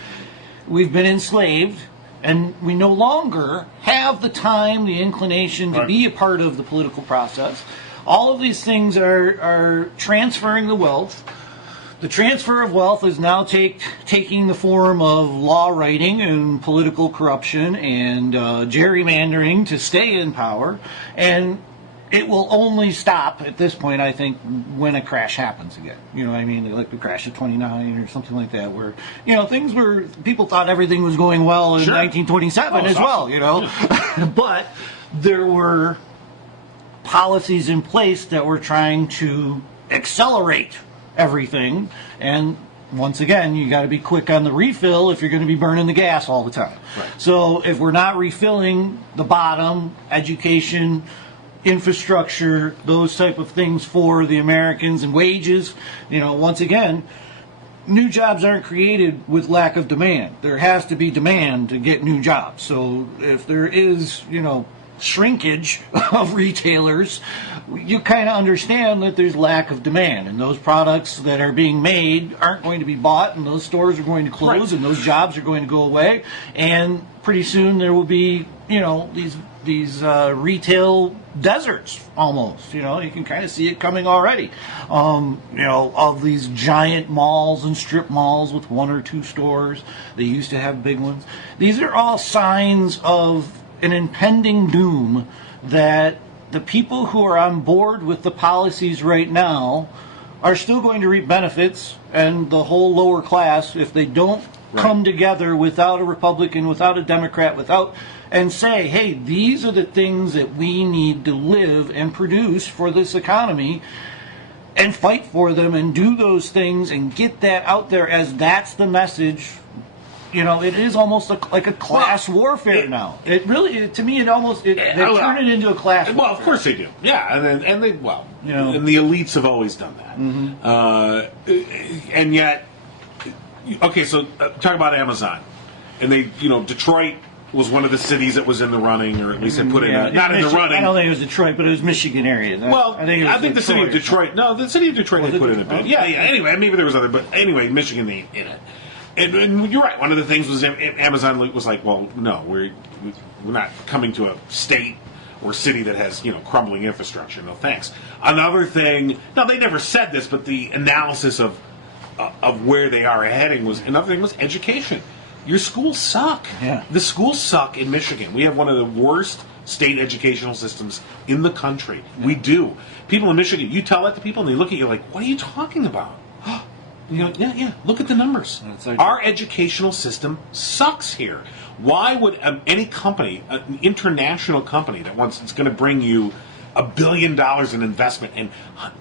We've been enslaved, and we no longer have the time, the inclination to be a part of the political process. All of these things are transferring the wealth. The transfer of wealth is now taking the form of law writing and political corruption and gerrymandering to stay in power. And it will only stop at this point, I think, when a crash happens again. Like the crash of 29 or something like that, where, things were, people thought everything was going well in 1927 as well, But there were policies in place that were trying to accelerate everything, and once again, you got to be quick on the refill if you're going to be burning the gas all the time. Right. So if we're not refilling the bottom, education, infrastructure, those type of things for the Americans, and wages, once again, new jobs aren't created with lack of demand. There has to be demand to get new jobs. So if there is, shrinkage of retailers, you kind of understand that there's lack of demand, and those products that are being made aren't going to be bought, and those stores are going to close, and those jobs are going to go away, and pretty soon there will be, these retail deserts almost. You can kind of see it coming already. Of these giant malls and strip malls with one or two stores. They used to have big ones. These are all signs of an impending doom that the people who are on board with the policies right now are still going to reap benefits, and the whole lower class, if they don't come together without a Republican, without a Democrat, and say, hey, these are the things that we need to live and produce for this economy, and fight for them and do those things and get that out there as that's the message. It is almost like a class warfare now. It really, to me, they turn it into a class warfare. Well, of course they do. Yeah, and the elites have always done that. Mm-hmm. And yet, okay, so talk about Amazon. And they, Detroit was one of the cities that was in the running, or at least they put in not in the running. I don't think it was Detroit, but it was Michigan area. I think the city of Detroit. No, the city of Detroit had put in a bid. Yeah. Anyway, maybe there was other, but anyway, Michigan in it. And you're right. One of the things was Amazon was like, well, no, we're not coming to a state or city that has crumbling infrastructure. No thanks. Another thing, now they never said this, but the analysis of where they are heading was another thing was education. Your schools suck. Yeah. The schools suck in Michigan. We have one of the worst state educational systems in the country. Yeah. We do. People in Michigan, you tell that to people and they look at you like, what are you talking about? Yeah, look at the numbers. Our educational system sucks here. Why would any company, an international company that it's going to bring you $1 billion in investment and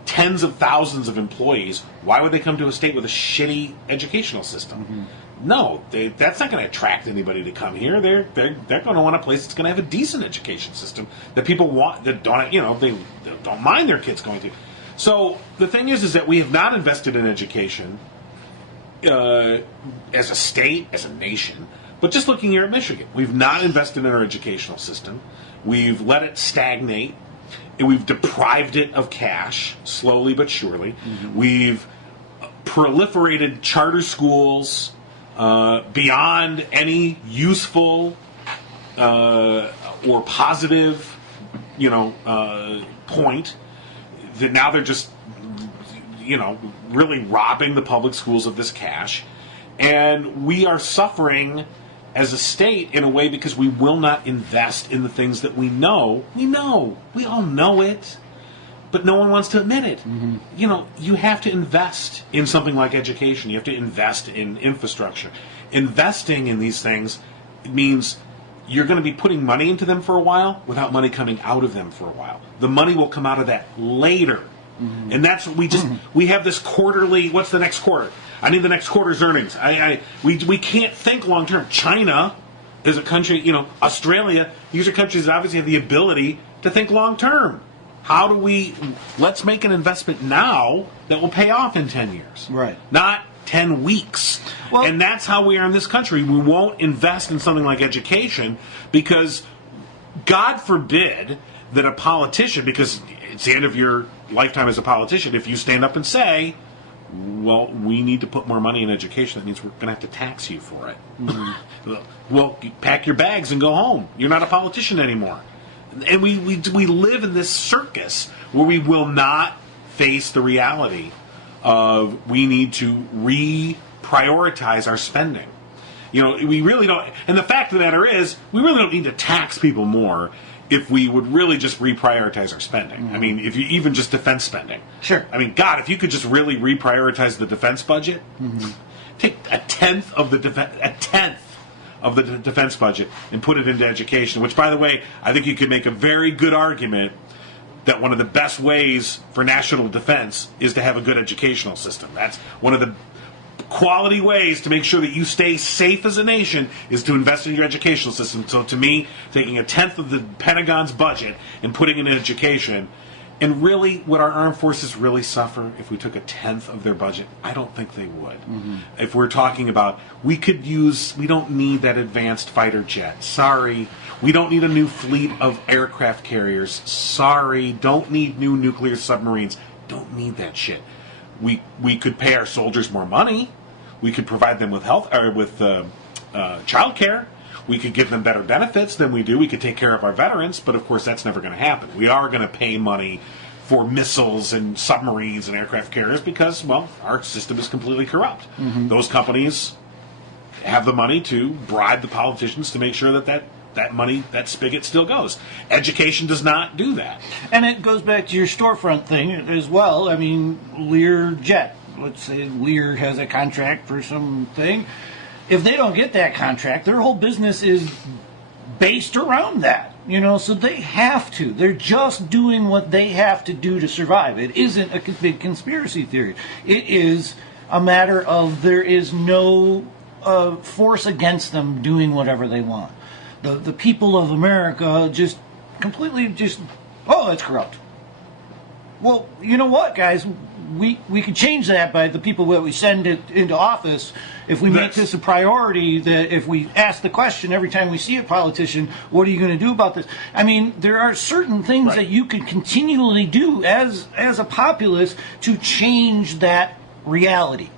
tens of thousands of employees, why would they come to a state with a shitty educational system? Mm-hmm. No, that's not going to attract anybody to come here. They're going to want a place that's going to have a decent education system that people want, that don't they don't mind their kids going to. So the thing is that we have not invested in education as a state, as a nation. But just looking here at Michigan, we've not invested in our educational system. We've let it stagnate, and we've deprived it of cash slowly but surely. Mm-hmm. We've proliferated charter schools beyond any useful or positive, point. That now they're just, really robbing the public schools of this cash. And we are suffering as a state in a way because we will not invest in the things that we know. We all know it, but no one wants to admit it. Mm-hmm. You have to invest in something like education. You have to invest in infrastructure. Investing in these things means you're going to be putting money into them for a while without money coming out of them for a while. The money will come out of that later. Mm-hmm. And that's what we have this quarterly, what's the next quarter? I need the next quarter's earnings. We can't think long term. China is a country, Australia, these are countries that obviously have the ability to think long term. How do let's make an investment now that will pay off in 10 years. Right. Not 10 weeks. Well, and that's how we are in this country. We won't invest in something like education because God forbid that a politician, because it's the end of your lifetime as a politician, if you stand up and say, well, we need to put more money in education, that means we're going to have to tax you for it. Mm-hmm. Well, pack your bags and go home. You're not a politician anymore. And we live in this circus where we will not face the reality of we need to reprioritize our spending. We really don't. And the fact of the matter is, we really don't need to tax people more if we would really just reprioritize our spending. Mm-hmm. I mean, if you even just defense spending. Sure. I mean, God, if you could just really reprioritize the defense budget, mm-hmm. take a tenth of the defense budget and put it into education. Which, by the way, I think you could make a very good argument that one of the best ways for national defense is to have a good educational system. That's one of the quality ways to make sure that you stay safe as a nation is to invest in your educational system. So to me, taking a tenth of the Pentagon's budget and putting it in education, and really, would our armed forces really suffer if we took a tenth of their budget? I don't think they would. Mm-hmm. If we're talking about, we don't need that advanced fighter jet. Sorry. We don't need a new fleet of aircraft carriers. Sorry. Don't need new nuclear submarines. Don't need that shit. We could pay our soldiers more money. We could provide them with health or with child care. We could give them better benefits than we do. We could take care of our veterans, but of course that's never going to happen. We are going to pay money for missiles and submarines and aircraft carriers because, well, our system is completely corrupt. Mm-hmm. Those companies have the money to bribe the politicians to make sure that money, that spigot still goes. Education does not do that. And it goes back to your storefront thing as well. I mean, Learjet. Let's say Lear has a contract for something. If they don't get that contract, their whole business is based around that. So they have to. They're just doing what they have to do to survive. It isn't a big conspiracy theory. It is a matter of there is no force against them doing whatever they want. The people of America just completely it's corrupt. Well, you know what, guys? We could change that by the people that we send it into office. If we make this a priority, that if we ask the question every time we see a politician, what are you going to do about this? I mean, there are certain things that you can continually do as a populace to change that reality.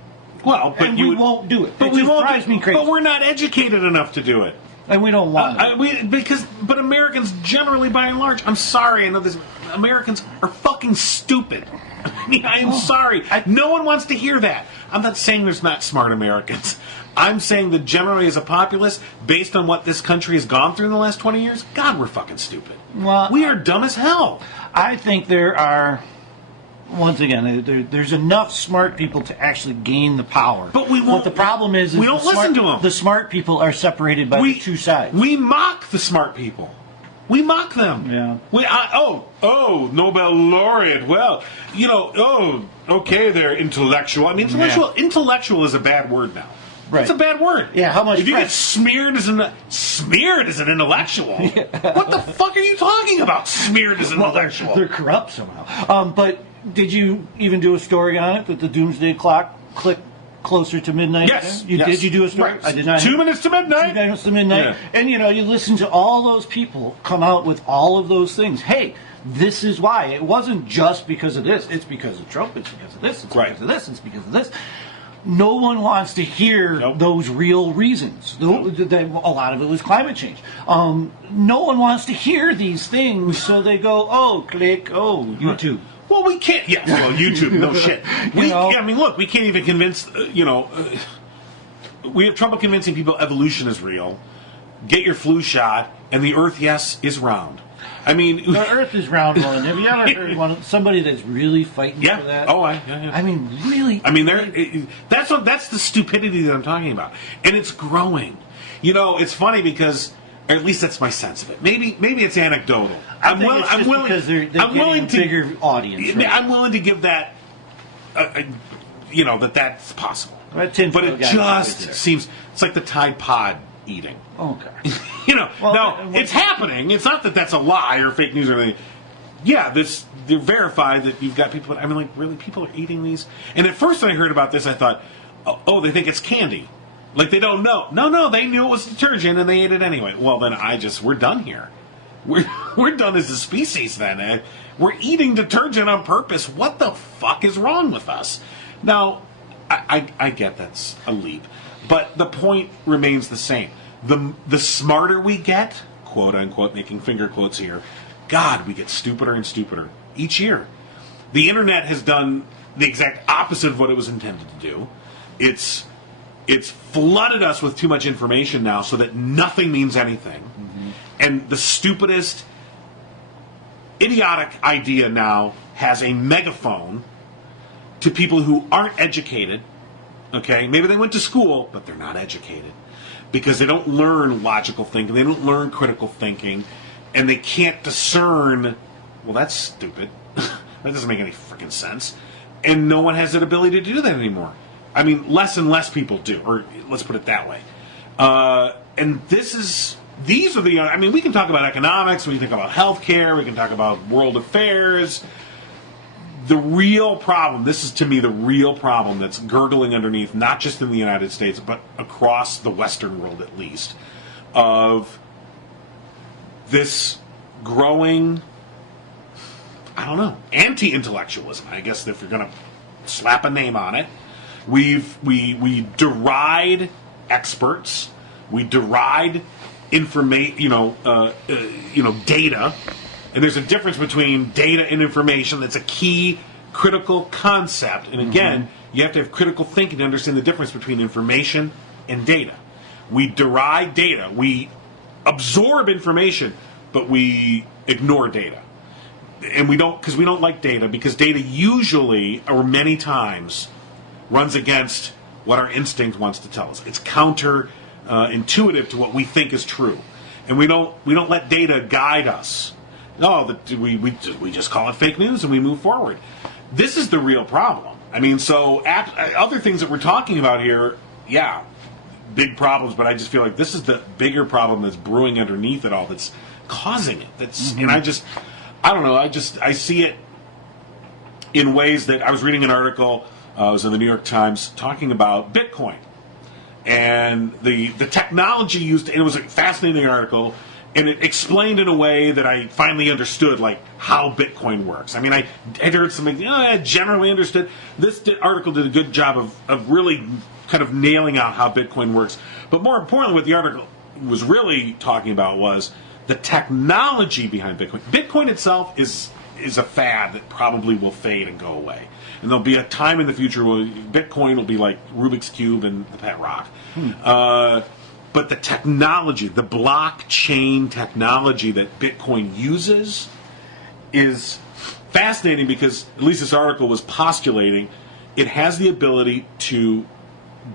Well, but and we won't do it. But It just drives me crazy. But we're not educated enough to do it. And we don't want it. But Americans generally, by and large, I'm sorry, I know this. Americans are fucking stupid. I mean, I am sorry. No one wants to hear that. I'm not saying there's not smart Americans. I'm saying that generally, as a populace, based on what this country has gone through in the last 20 years, God, we're fucking stupid. Well, we are dumb as hell. I think there are. Once again, there's enough smart people to actually gain the power. But we won't. What the problem is we don't listen to them. The smart people are separated by the two sides. We mock the smart people. We mock them. Yeah. Nobel laureate. Well, okay, they're intellectual. I mean, intellectual is a bad word now. Right. It's a bad word. Yeah. How much? If you get smeared as an intellectual, what the fuck are you talking about? Smeared as an intellectual. They're corrupt somehow. But did you even do a story on it that the doomsday clock clicked closer to midnight? Yes. Did you do a story? Right. I did not. 2 minutes to midnight. 2 minutes to midnight. Yeah. And you listen to all those people come out with all of those things. Hey, this is why. It wasn't just because of this. It's because of Trump. It's because of this. It's because of this. It's because of this. No one wants to hear those real reasons. A lot of it was climate change. No one wants to hear these things, so they go, click, YouTube. Well, we can't. Yes, well, YouTube, no shit. I mean, look, we can't even convince. We have trouble convincing people evolution is real. Get your flu shot, and the Earth, yes, is round. I mean, the Earth is round. One. Have you ever heard somebody that's really fighting for that? Oh, yeah. I mean, really. I mean, that's the stupidity that I'm talking about, and it's growing. It's funny because. Or at least that's my sense of it. Maybe it's anecdotal. I'm willing because they're getting a bigger audience. Right? I'm willing to give that, that's possible. But it just seems it's like the Tide Pod eating. Okay. It's happening. It's not that that's a lie or fake news or anything. Yeah, they're verified that you've got people. I mean, like, really, people are eating these. And at first, when I heard about this, I thought, they think it's candy. Like, they don't know. No, they knew it was detergent and they ate it anyway. Well, then we're done here. We're done as a species then. We're eating detergent on purpose. What the fuck is wrong with us? Now, I get that's a leap. But the point remains the same. The smarter we get, quote unquote, making finger quotes here, God, we get stupider and stupider each year. The internet has done the exact opposite of what it was intended to do. It's flooded us with too much information now so that nothing means anything. Mm-hmm. And the stupidest, idiotic idea now has a megaphone to people who aren't educated. Okay? Maybe they went to school, but they're not educated. Because they don't learn logical thinking, they don't learn critical thinking, and they can't discern, well, that's stupid. That doesn't make any freaking sense. And no one has that ability to do that anymore. I mean, less and less people do, or let's put it that way. And these are the, I mean, we can talk about economics, we can talk about healthcare, we can talk about world affairs. The real problem, this is to me the real problem that's gurgling underneath, not just in the United States, but across the Western world at least, of this growing, I don't know, anti-intellectualism, I guess, if you're going to slap a name on it. We deride experts. We deride data, and there's a difference between data and information. That's a key critical concept. And again, you have to have critical thinking to understand the difference between information and data. We deride data. We absorb information, but we ignore data. And we don't like data because data usually, or many times, runs against what our instinct wants to tell us. It's counter-intuitive to what we think is true, and we don't let data guide us. No, we just call it fake news and we move forward. This is the real problem. I mean, so other things that we're talking about here, yeah, big problems. But I just feel like this is the bigger problem that's brewing underneath it all. That's causing it. And I don't know. I see it in ways that I was reading an article. It was in the New York Times talking about Bitcoin and the technology used. And it was a fascinating article, And it explained in a way that I finally understood, like, how Bitcoin works. I mean, I had heard something, I generally understood. This article did a good job of really kind of nailing out how Bitcoin works. But more importantly, what the article was really talking about was the technology behind Bitcoin. Bitcoin itself is a fad that probably will fade and go away. And there'll be a time in the future where Bitcoin will be like Rubik's Cube and the pet rock. But the technology, the blockchain technology that Bitcoin uses is fascinating because, at least this article was postulating, it has the ability to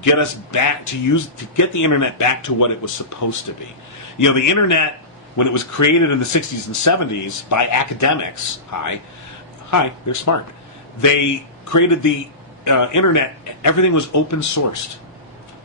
get us back to get the internet back to what it was supposed to be. You know, the internet, when it was created in the 60s and 70s by academics, they're smart. They created the internet. Everything was open sourced.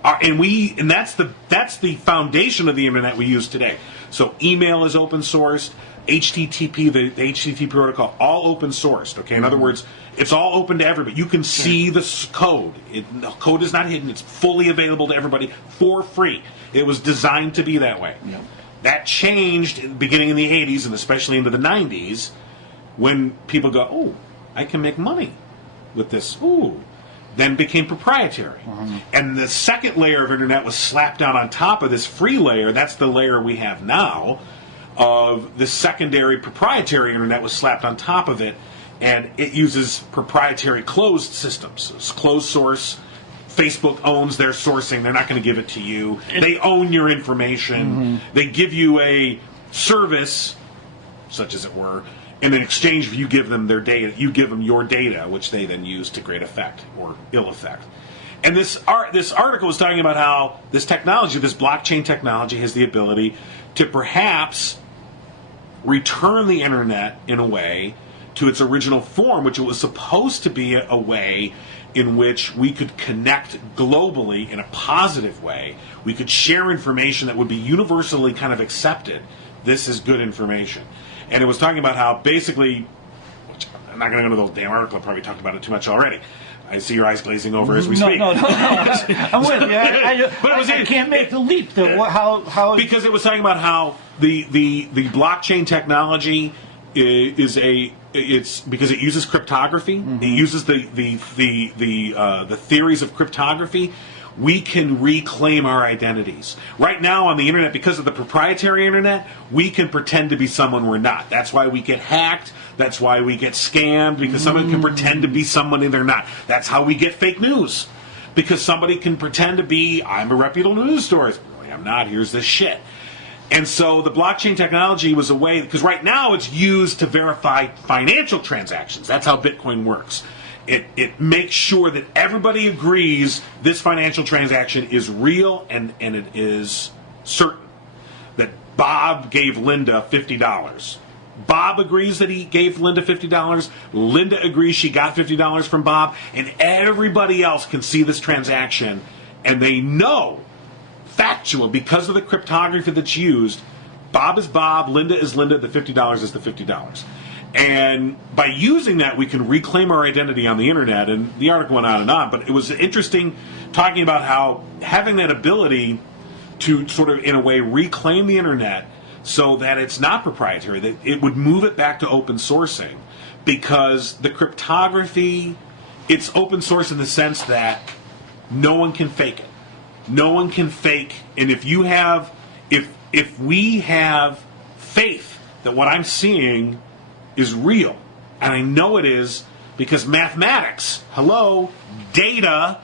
And that's the foundation of the internet we use today. So email is open sourced, HTTP, the HTTP protocol, all open sourced. Okay, in other words, it's all open to everybody. You can see the code. The code is not hidden. It's fully available to everybody for free. It was designed to be that way. Yep. That changed beginning in the 80s and especially into the 90s when people go, oh, I can make money with this. Ooh. Then became proprietary. And the second layer of internet was slapped down on top of this free layer. That's the layer we have now of the secondary proprietary internet was slapped on top of it, and it uses proprietary closed systems. It's closed source. Facebook owns their sourcing. They're not going to give it to you. They own your information. They give you a service, such as it were, and in exchange, you give them their data. You give them your data, which they then use to great effect or ill effect. And this article was talking about how this technology, this blockchain technology, has the ability to perhaps return the internet in a way to its original form, which it was supposed to be a way in which we could connect globally in a positive way. We could share information that would be universally kind of accepted. This is good information. And it was talking about how basically, which I'm not going to go into the whole damn article, I probably talked about it too much already. I see your eyes glazing over as we speak. No. I'm with you. But I can't make the leap. Because it was talking about how the blockchain technology it's because it uses cryptography. It uses the theories of cryptography. We can reclaim our identities. Right now on the internet, because of the proprietary internet, we can pretend to be someone we're not. That's why we get hacked. That's why we get scammed, because someone can pretend to be someone they're not. That's how we get fake news. Because somebody can pretend to be, I'm a reputable news source. Really, I'm not. Here's this shit. And so the blockchain technology was a way, because right now it's used to verify financial transactions. That's how Bitcoin works. It makes sure that everybody agrees this financial transaction is real and it is certain. That Bob gave Linda $50. Bob agrees that he gave Linda $50. Linda agrees she got $50 from Bob. And everybody else can see this transaction. And they know, factual, because of the cryptography that's used, Bob is Bob, Linda is Linda, the $50 is the $50. And by using that, we can reclaim our identity on the internet. And the article went on and on, but it was interesting talking about how having that ability to sort of, in a way, reclaim the internet so that it's not proprietary, that it would move it back to open sourcing, because the cryptography, it's open source in the sense that no one can fake it. No one can fake, and if we have faith that what I'm seeing is real, and I know it is because mathematics, data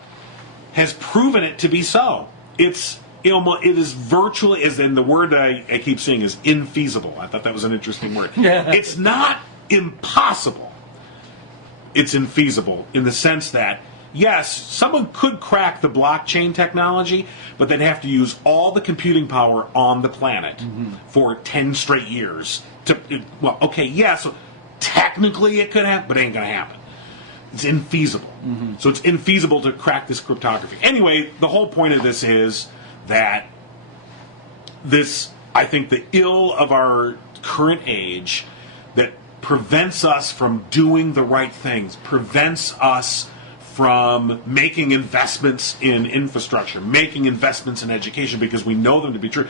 has proven it to be so. It is virtually, as in the word I keep seeing is infeasible. I thought that was an interesting word. Yeah. It's not impossible. It's infeasible in the sense that, yes, someone could crack the blockchain technology, but they'd have to use all the computing power on the planet for 10 straight years. So technically it could happen, but it ain't going to happen. It's infeasible. So it's infeasible to crack this cryptography. Anyway, the whole point of this is that I think the ill of our current age that prevents us from doing the right things, prevents us from making investments in infrastructure, making investments in education because we know them to be true.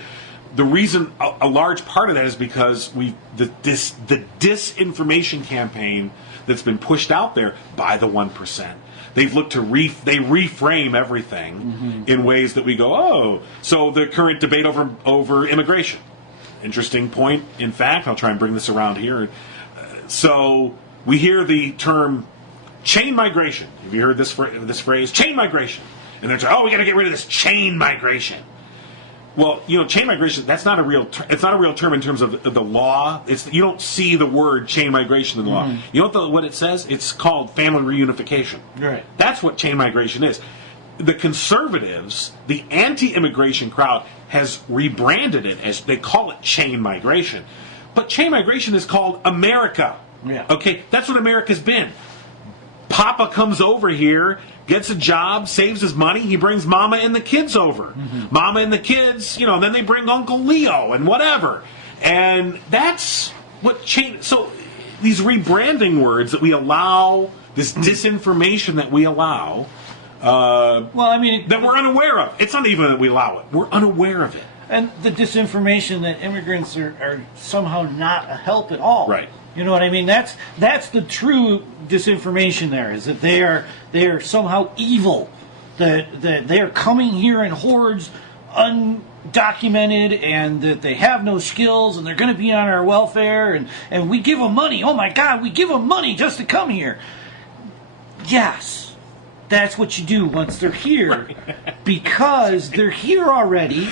the reason a large part of that is because the disinformation campaign that's been pushed out there by the 1%. They've looked to they reframe everything in ways that we go, oh, so the current debate over immigration. Interesting point. In fact, I'll try and bring this around here. So we hear the term chain migration. Have you heard this phrase? Chain migration. And they're saying, oh, we got to get rid of this chain migration. Well, chain migration, that's not a real it's not a real term in terms of the law. You don't see the word chain migration in the law. You know what it says? It's called family reunification. Right. That's what chain migration is. The conservatives, the anti-immigration crowd, has rebranded it as, they call it chain migration. But chain migration is called America. Yeah. Okay? That's what America's been. Papa comes over here, gets a job, saves his money, he brings Mama and the kids over. Mama and the kids, then they bring Uncle Leo and whatever. And that's what change. So these rebranding words that we allow, this disinformation that we allow, that we're unaware of. It's not even that we allow it. We're unaware of it. And the disinformation that immigrants are somehow not a help at all. Right. You know what I mean? That's the true disinformation there, is that they are somehow evil, that they are coming here in hordes, undocumented, and that they have no skills, and they're going to be on our welfare, and we give them money. Oh my God, we give them money just to come here. Yes, that's what you do once they're here, because they're here already,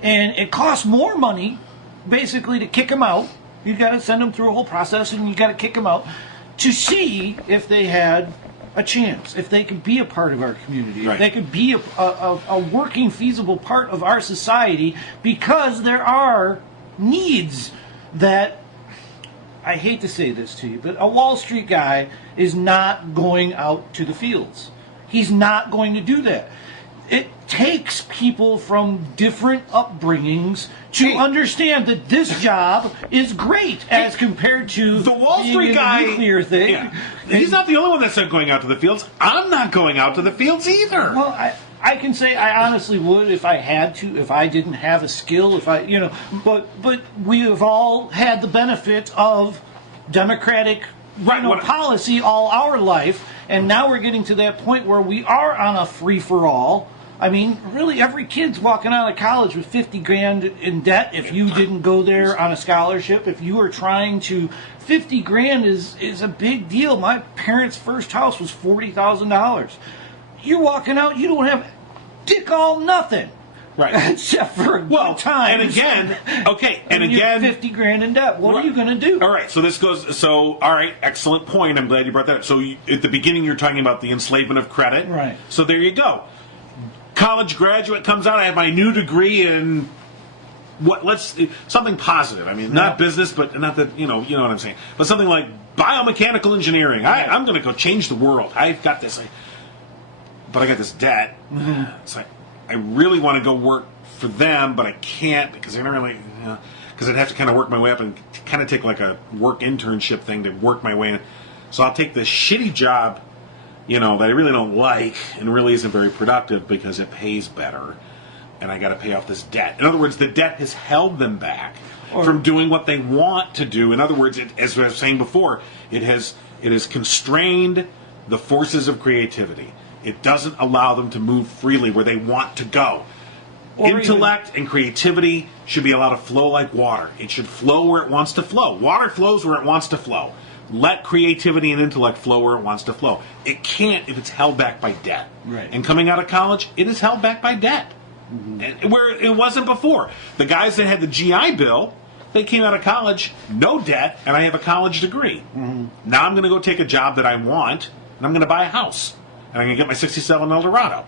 and it costs more money, basically, to kick them out. You got to send them through a whole process, and you got to kick them out to see if they had a chance, if they could be a part of our community, right. If they could be a working, feasible part of our society, because there are needs that, I hate to say this to you, but a Wall Street guy is not going out to the fields. He's not going to do that. It takes people from different upbringings to understand that this job is great as compared to the Wall Street guy nuclear thing. Yeah. He's not the only one that's not going out to the fields. I'm not going out to the fields either. Well, I can say I honestly would if I had to, if I didn't have a skill, but we have all had the benefit of democratic policy all our life, and now we're getting to that point where we are on a free-for-all. I mean, really, every kid's walking out of college with $50,000 in debt if you didn't go there on a scholarship. If you are trying to, $50,000 is a big deal. My parents' first house was $40,000. You're walking out, you don't have dick all nothing. Right. Except for a good time. And again, okay, and you're again, $50,000 in debt. What are you going to do? All right, all right, excellent point. I'm glad you brought that up. So at the beginning, you're talking about the enslavement of credit. Right. So there you go. College graduate comes out. I have my new degree in something positive. I mean, not business, but not that you know what I'm saying. But something like biomechanical engineering. I'm going to go change the world. I've got this, but I got this debt. It's like I really want to go work for them, but I can't because they're not really. Because I'd have to kind of work my way up and kind of take like a work internship thing to work my way in. So I'll take this shitty job. That I really don't like and really isn't very productive because it pays better and I got to pay off this debt. In other words, the debt has held them back from doing what they want to do. In other words, as I was saying before, it has constrained the forces of creativity. It doesn't allow them to move freely where they want to go. Intellect and creativity should be allowed to flow like water. It should flow where it wants to flow. Water flows where it wants to flow. Let creativity and intellect flow where it wants to flow. It can't if it's held back by debt. Right. And coming out of college, it is held back by debt. Where it wasn't before. The guys that had the GI Bill, they came out of college, no debt, and I have a college degree. Now I'm going to go take a job that I want, and I'm going to buy a house. And I'm going to get my 67 Eldorado.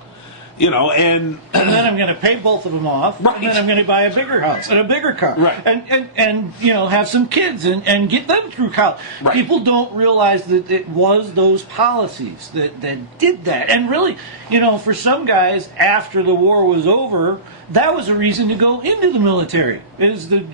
And then I'm going to pay both of them off, right. And then I'm going to buy a bigger house and a bigger car, right. and have some kids and get them through college. Right. People don't realize that it was those policies that did that. And really, for some guys, after the war was over, that was a reason to go into the military. Is the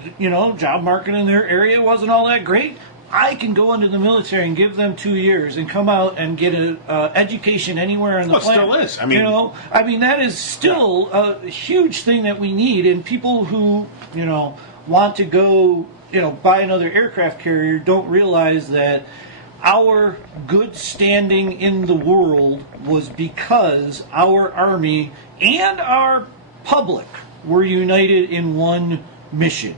job market in their area wasn't all that great. I can go into the military and give them 2 years and come out and get an education anywhere on the planet. It still is. I mean, that is still a huge thing that we need. And people who, want to go, buy another aircraft carrier don't realize that our good standing in the world was because our Army and our public were united in one mission.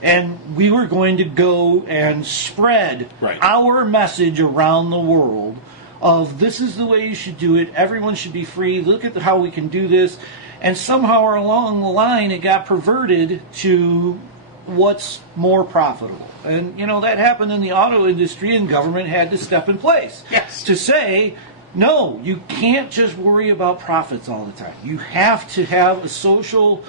And we were going to go and spread our message around the world of this is the way you should do it. Everyone should be free. Look at how we can do this. And somehow along the line, it got perverted to what's more profitable. And, that happened in the auto industry, and government had to step in place to say, no, you can't just worry about profits all the time. You have to have a social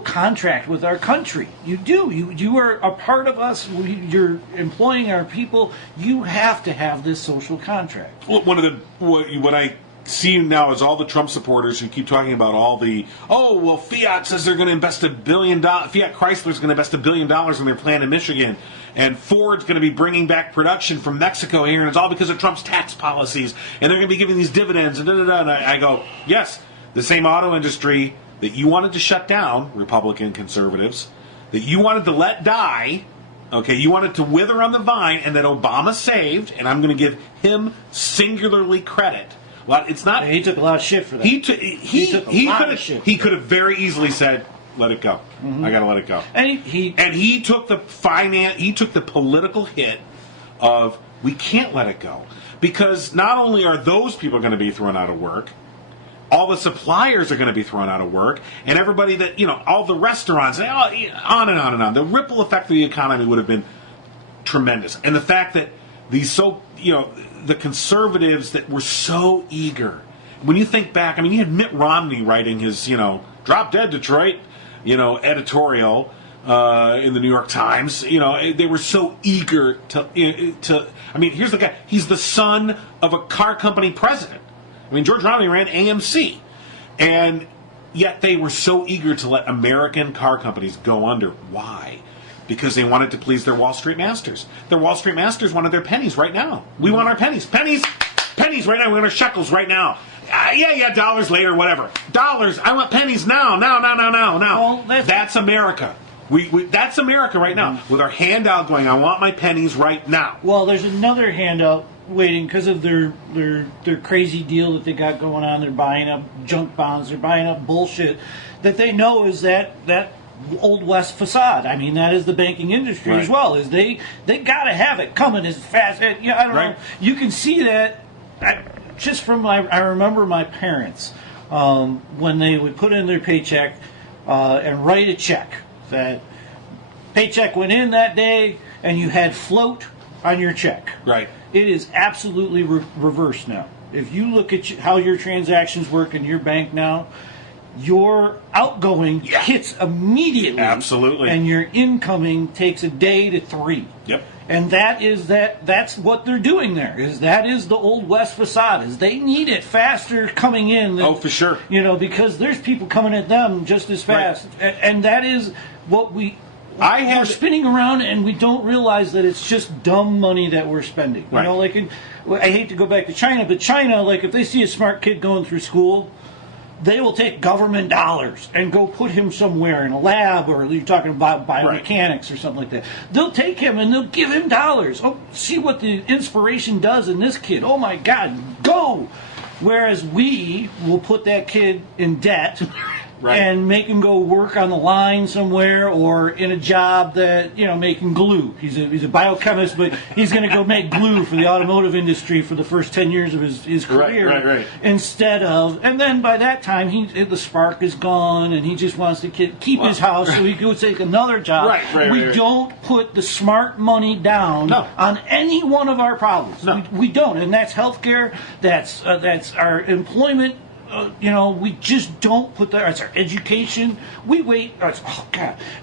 contract with our country. You do. You are a part of us. You're employing our people. You have to have this social contract. Well, what I see now is all the Trump supporters who keep talking about all the Fiat says they're going to invest $1 billion. Fiat Chrysler's going to invest $1 billion in their plant in Michigan, and Ford's going to be bringing back production from Mexico here, and it's all because of Trump's tax policies, and they're going to be giving these dividends and And I go, yes, the same auto industry that you wanted to shut down, Republican conservatives, that you wanted to let die, you wanted to wither on the vine, and that Obama saved, and I'm going to give him singularly credit. Well, it's not. He took a lot of shit for that. He could have very easily said, "Let it go. Mm-hmm. I got to let it go." And he took the He took the political hit of we can't let it go because not only are those people going to be thrown out of work, all the suppliers are going to be thrown out of work, and everybody that, all the restaurants, on and on and on. The ripple effect of the economy would have been tremendous. And the fact that the conservatives that were so eager, when you think back, you had Mitt Romney writing his, Drop Dead Detroit, editorial in the New York Times. They were so eager to. Here's the guy. He's the son of a car company president. George Romney ran AMC, and yet they were so eager to let American car companies go under. Why? Because they wanted to please their Wall Street masters. Their Wall Street masters wanted their pennies right now. We want our pennies. Pennies right now. We want our shekels right now. Dollars later, whatever. Dollars. I want pennies now. Well, that's America. That's America right now. With our hand out going, I want my pennies right now. Well, there's another handout waiting because of their crazy deal that they got going on. They're buying up junk bonds. They're buying up bullshit that they know is that Old West facade. That is the banking industry as well. Is they got to have it coming as fast. I don't know. You can see that just from I remember my parents when they would put in their paycheck and write a check. That paycheck went in that day, and you had float on your check. Right. It is absolutely reversed now. If you look at how your transactions work in your bank now, your outgoing hits immediately. Absolutely. And your incoming takes a day to 3. Yep. And that's what they're doing there. That is the Old West facade. They need it faster coming in. For sure. Because there's people coming at them just as fast. Right. And that is what we're spinning around, and we don't realize that it's just dumb money that we're spending. Right. I hate to go back to China, but China, if they see a smart kid going through school, they will take government dollars and go put him somewhere in a lab, or you're talking about biomechanics or something like that. They'll take him and they'll give him dollars. Oh, see what the inspiration does in this kid. Oh my God, go! Whereas we will put that kid in debt and make him go work on the line somewhere or in a job that, making glue. He's a biochemist, but he's going to go make glue for the automotive industry for the first 10 years of his career. Right. Instead of, and then by that time, the spark is gone and he just wants to keep his house so he can take another job. We don't put the smart money down on any one of our problems. No. We don't. And that's healthcare, that's our employment. We just don't put that. It's our education. We wait.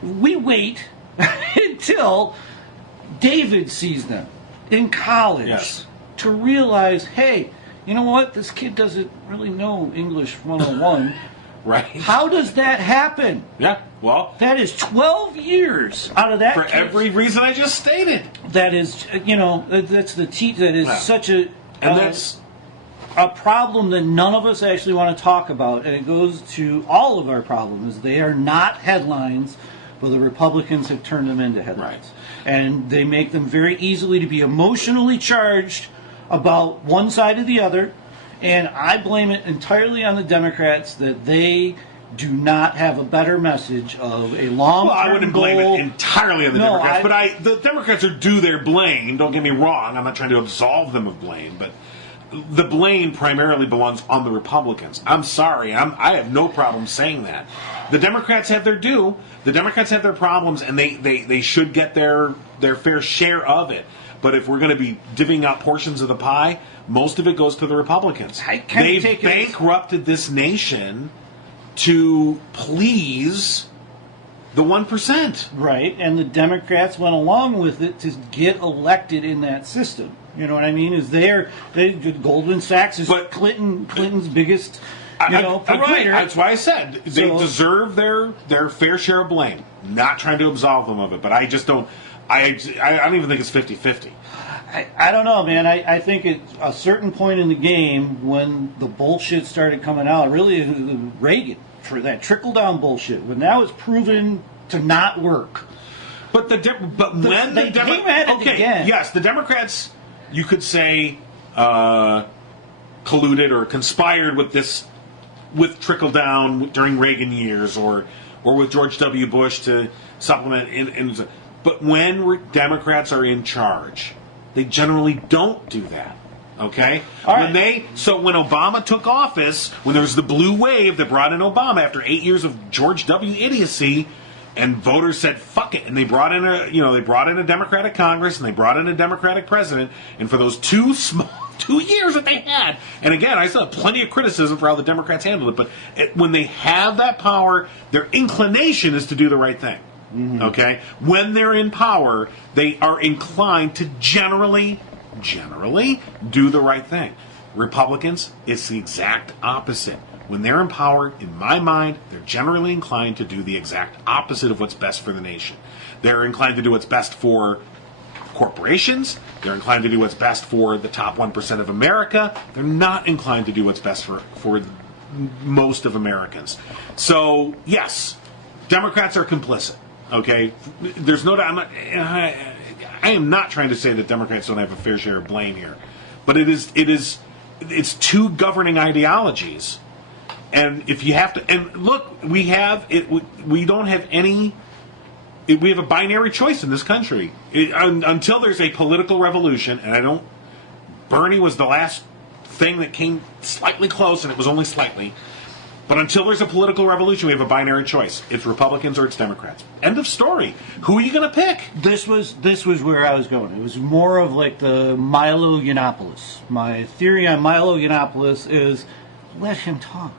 We wait until David sees them in college to realize, hey, you know what? This kid doesn't really know English 101. Right? How does that happen? Yeah. Well, That is 12 years out of that. for every reason I just stated. That is, that's the that is Yeah. such a. And that's a problem that none of us actually want to talk about, and it goes to all of our problems. They are not headlines, but the Republicans have turned them into headlines. Right. And they make them very easily to be emotionally charged about one side or the other, and I blame it entirely on the Democrats that they do not have a better message of a long-term Well, I wouldn't blame goal. it entirely on the No, Democrats, but the Democrats are due their blame. Don't get me wrong. I'm not trying to absolve them of blame, but the blame primarily belongs on the Republicans. I'm sorry. I have no problem saying that. The Democrats have their due. The Democrats have their problems, and they should get their fair share of it. But if we're going to be divvying out portions of the pie, most of it goes to the Republicans. They've bankrupted this nation to please the 1%. Right, and the Democrats went along with it to get elected in that system. You know what I mean? Goldman Sachs is But- Clinton's biggest, Agree. provider. That's why I said they So- deserve their fair share of blame. Not trying to absolve them of it, but I just don't. I don't even think it's 50-50. I don't know, man. I think at a certain point in the game, when the bullshit started coming out, really Reagan, for that trickle-down bullshit, when that was proven to not work. But when they came at it again. Yes, the Democrats, you could say, colluded or conspired with trickle down during Reagan years, or with George W. Bush to supplement. But when Democrats are in charge, they generally don't do that. Okay? All right. When Obama took office, when there was the blue wave that brought in Obama after 8 years of George W. idiocy, and voters said fuck it, and they brought in a Democratic Congress, and they brought in a Democratic president, and for those 2 years that they had, and again, I still have plenty of criticism for how the Democrats handled it, but when they have that power, their inclination is to do the right thing. Mm-hmm. Okay? When they're in power, they are inclined to generally do the right thing. Republicans, it's the exact opposite. When they're in power, in my mind, they're generally inclined to do the exact opposite of what's best for the nation. They're inclined to do what's best for corporations. They're inclined to do what's best for the top 1% of America. They're not inclined to do what's best for most of Americans. So, yes, Democrats are complicit. Okay? There's no doubt. I am not trying to say that Democrats don't have a fair share of blame here. But it's 2 governing ideologies. And if you have to, and look, we don't have any. We have a binary choice in this country until there's a political revolution. And Bernie was the last thing that came slightly close, and it was only slightly. But until there's a political revolution, we have a binary choice. It's Republicans or it's Democrats. End of story. Who are you going to pick? This was where I was going. It was more of like the Milo Yiannopoulos. My theory on Milo Yiannopoulos is let him talk.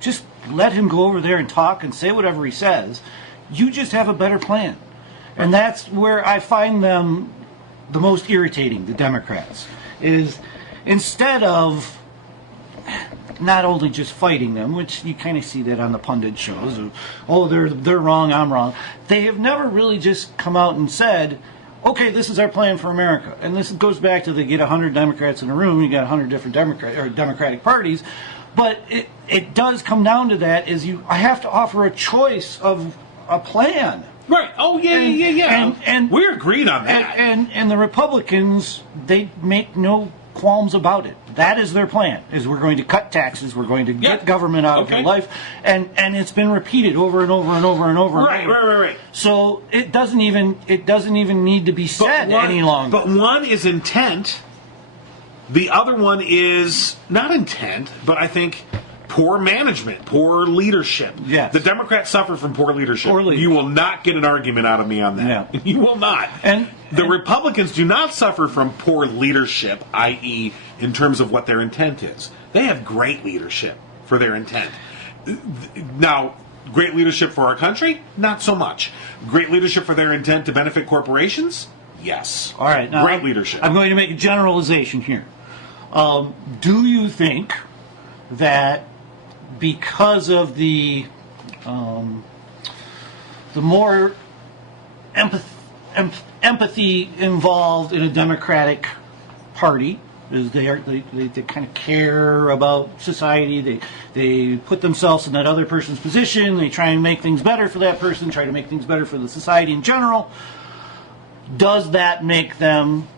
Just let him go over there and talk and say whatever he says. You just have a better plan. And that's where I find them the most irritating, the Democrats, is instead of not only just fighting them, which you kind of see that on the pundit shows, they're wrong, I'm wrong. They have never really just come out and said, okay, this is our plan for America. And this goes back to they get 100 Democrats in a room, you got 100 different Democratic parties. But it does come down to that, I have to offer a choice of a plan. Right. Oh, yeah. And we're agreed on that. And the Republicans, they make no qualms about it. That is their plan, is we're going to cut taxes, we're going to get government out of your life, and it's been repeated over and over and over and over. Right. So it doesn't even need to be said any longer. But one is intent. The other one is not intent, but I think poor management, poor leadership. Yes. The Democrats suffer from poor leadership. Poor You will not get an argument out of me on that. Yeah. You will not. And the Republicans do not suffer from poor leadership, i.e., in terms of what their intent is. They have great leadership for their intent. Now, great leadership for our country? Not so much. Great leadership for their intent to benefit corporations? Yes. All right. Now, great leadership. I'm going to make a generalization here. Do you think that because of the more empathy involved in a Democratic Party, is they kind of care about society. They put themselves in that other person's position. They try and make things better for that person. Try to make things better for the society in general. Does that make them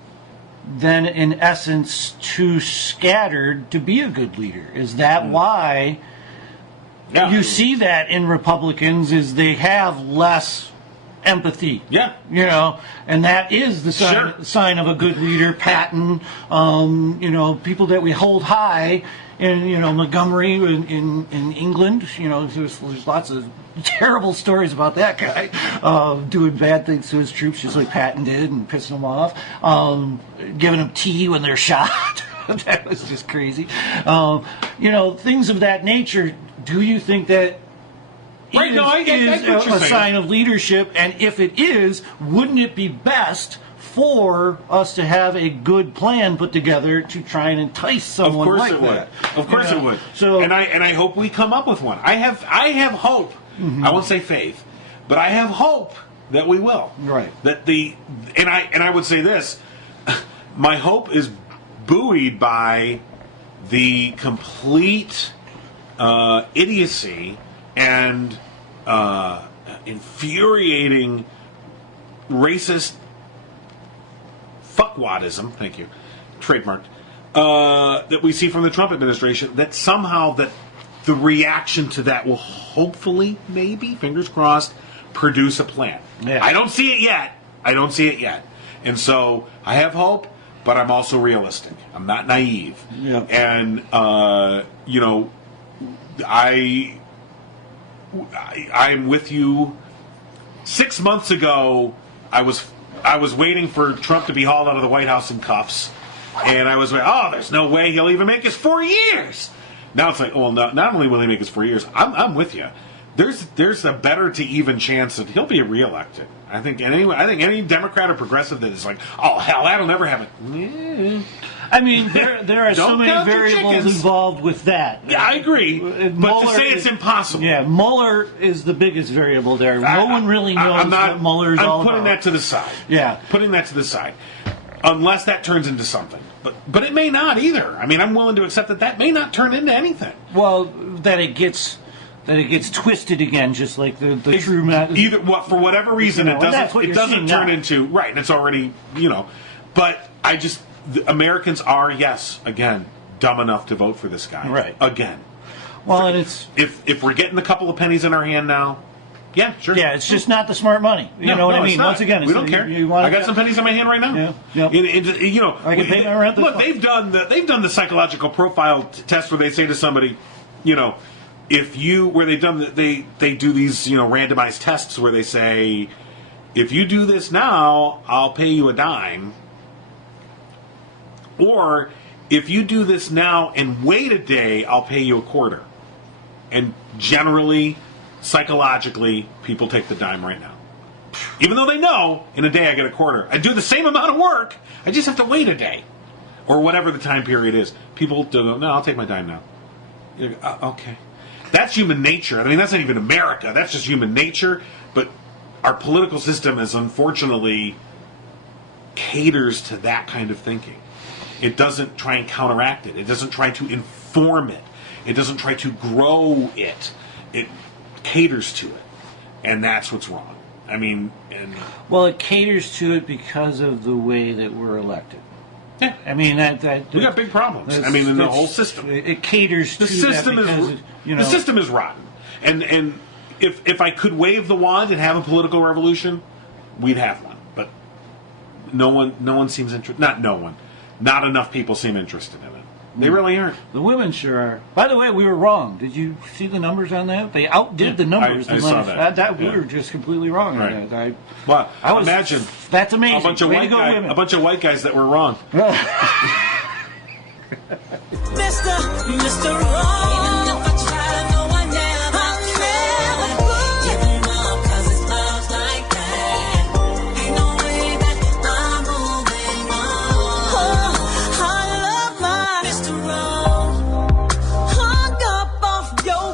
then, in essence, too scattered to be a good leader? Is that why you see that in Republicans? Is they have less empathy? Yeah. You know, and that is the sign of a good leader. Patton, you know, people that we hold high in, you know, Montgomery in England. You know, there's lots of terrible stories about that guy doing bad things to his troops, just like Patton did, and pissing them off, giving them tea when they're shot. That was just crazy. You know, things of that nature. Do you think that is a sign of leadership? And if it is, wouldn't it be best for us to have a good plan put together to try and entice someone like that? Of course it would. So, and I hope we come up with one. I have hope. I won't say faith, but I have hope that we will. Right. That and I would say this. My hope is buoyed by the complete idiocy and infuriating racist fuckwadism, thank you, trademarked, that we see from the Trump administration, that somehow that the reaction to that will hopefully, maybe, fingers crossed, produce a plan. Yeah. I don't see it yet. And so I have hope, but I'm also realistic. I'm not naive. Yeah. And, you know, I'm with you. 6 months ago, I was waiting for Trump to be hauled out of the White House in cuffs, and I was like, oh, there's no way he'll even make his 4 years. Now it's like, well, not only will he make his 4 years, I'm with you. There's a better to even chance that he'll be reelected. I think any Democrat or progressive that is like, oh hell, that'll never happen. Yeah. I mean, there are so many variables involved with that. Yeah, I agree. But to say it's impossible. Yeah, Mueller is the biggest variable there. No one really knows what Mueller is all about. I'm putting that to the side. Yeah. Putting that to the side. Unless that turns into something. But it may not either. I mean, I'm willing to accept that may not turn into anything. Well, that it gets twisted again, just like the true matter. Either for whatever reason, it doesn't turn into right, and it's already, you know. But the Americans are, yes, again, dumb enough to vote for this guy. Right. Again. Well, and it's if we're getting a couple of pennies in our hand now, yeah, sure. Yeah, it's just not the smart money. You know what I mean? Once again, we don't care. I got some pennies in my hand right now. Yeah. You know, I can pay my rent. Look, they've done the psychological profile test where they say to somebody, you know, they do these, you know, randomized tests where they say, if you do this now, I'll pay you a dime. Or if you do this now and wait a day, I'll pay you a quarter. And generally, psychologically, people take the dime right now. Even though they know, in a day I get a quarter. I do the same amount of work, I just have to wait a day. Or whatever the time period is. People do, no, I'll take my dime now. Okay. That's human nature. I mean, that's not even America. That's just human nature. But our political system is unfortunately caters to that kind of thinking. It doesn't try and counteract it. It doesn't try to inform it. It doesn't try to grow it. It caters to it. And that's what's wrong. I mean, well, it caters to it because of the way that we're elected. Yeah. I mean, we got big problems. I mean, in the whole system. It caters to that because, you know, the system is rotten. And if I could wave the wand and have a political revolution, we'd have one. But no one seems interested. Not no one. Not enough people seem interested in it. They really aren't. The women sure are. By the way, we were wrong. Did you see the numbers on that? They outdid the numbers. I saw that. We were just completely wrong on that. Well, imagine that's amazing. A bunch of white guys that were wrong. Mr. Wrong. Your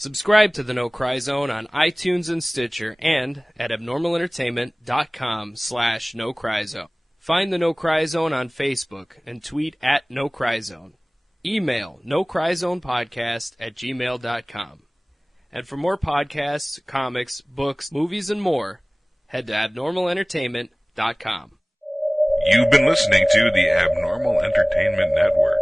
Subscribe to the No Cry Zone on iTunes and Stitcher and at abnormalentertainment.com/No Cry Zone. Find the No Cry Zone on Facebook and tweet at No Cry Zone. Email nocryzonepodcast@gmail.com. And for more podcasts, comics, books, movies, and more, head to abnormalentertainment.com. You've been listening to the Abnormal Entertainment Network.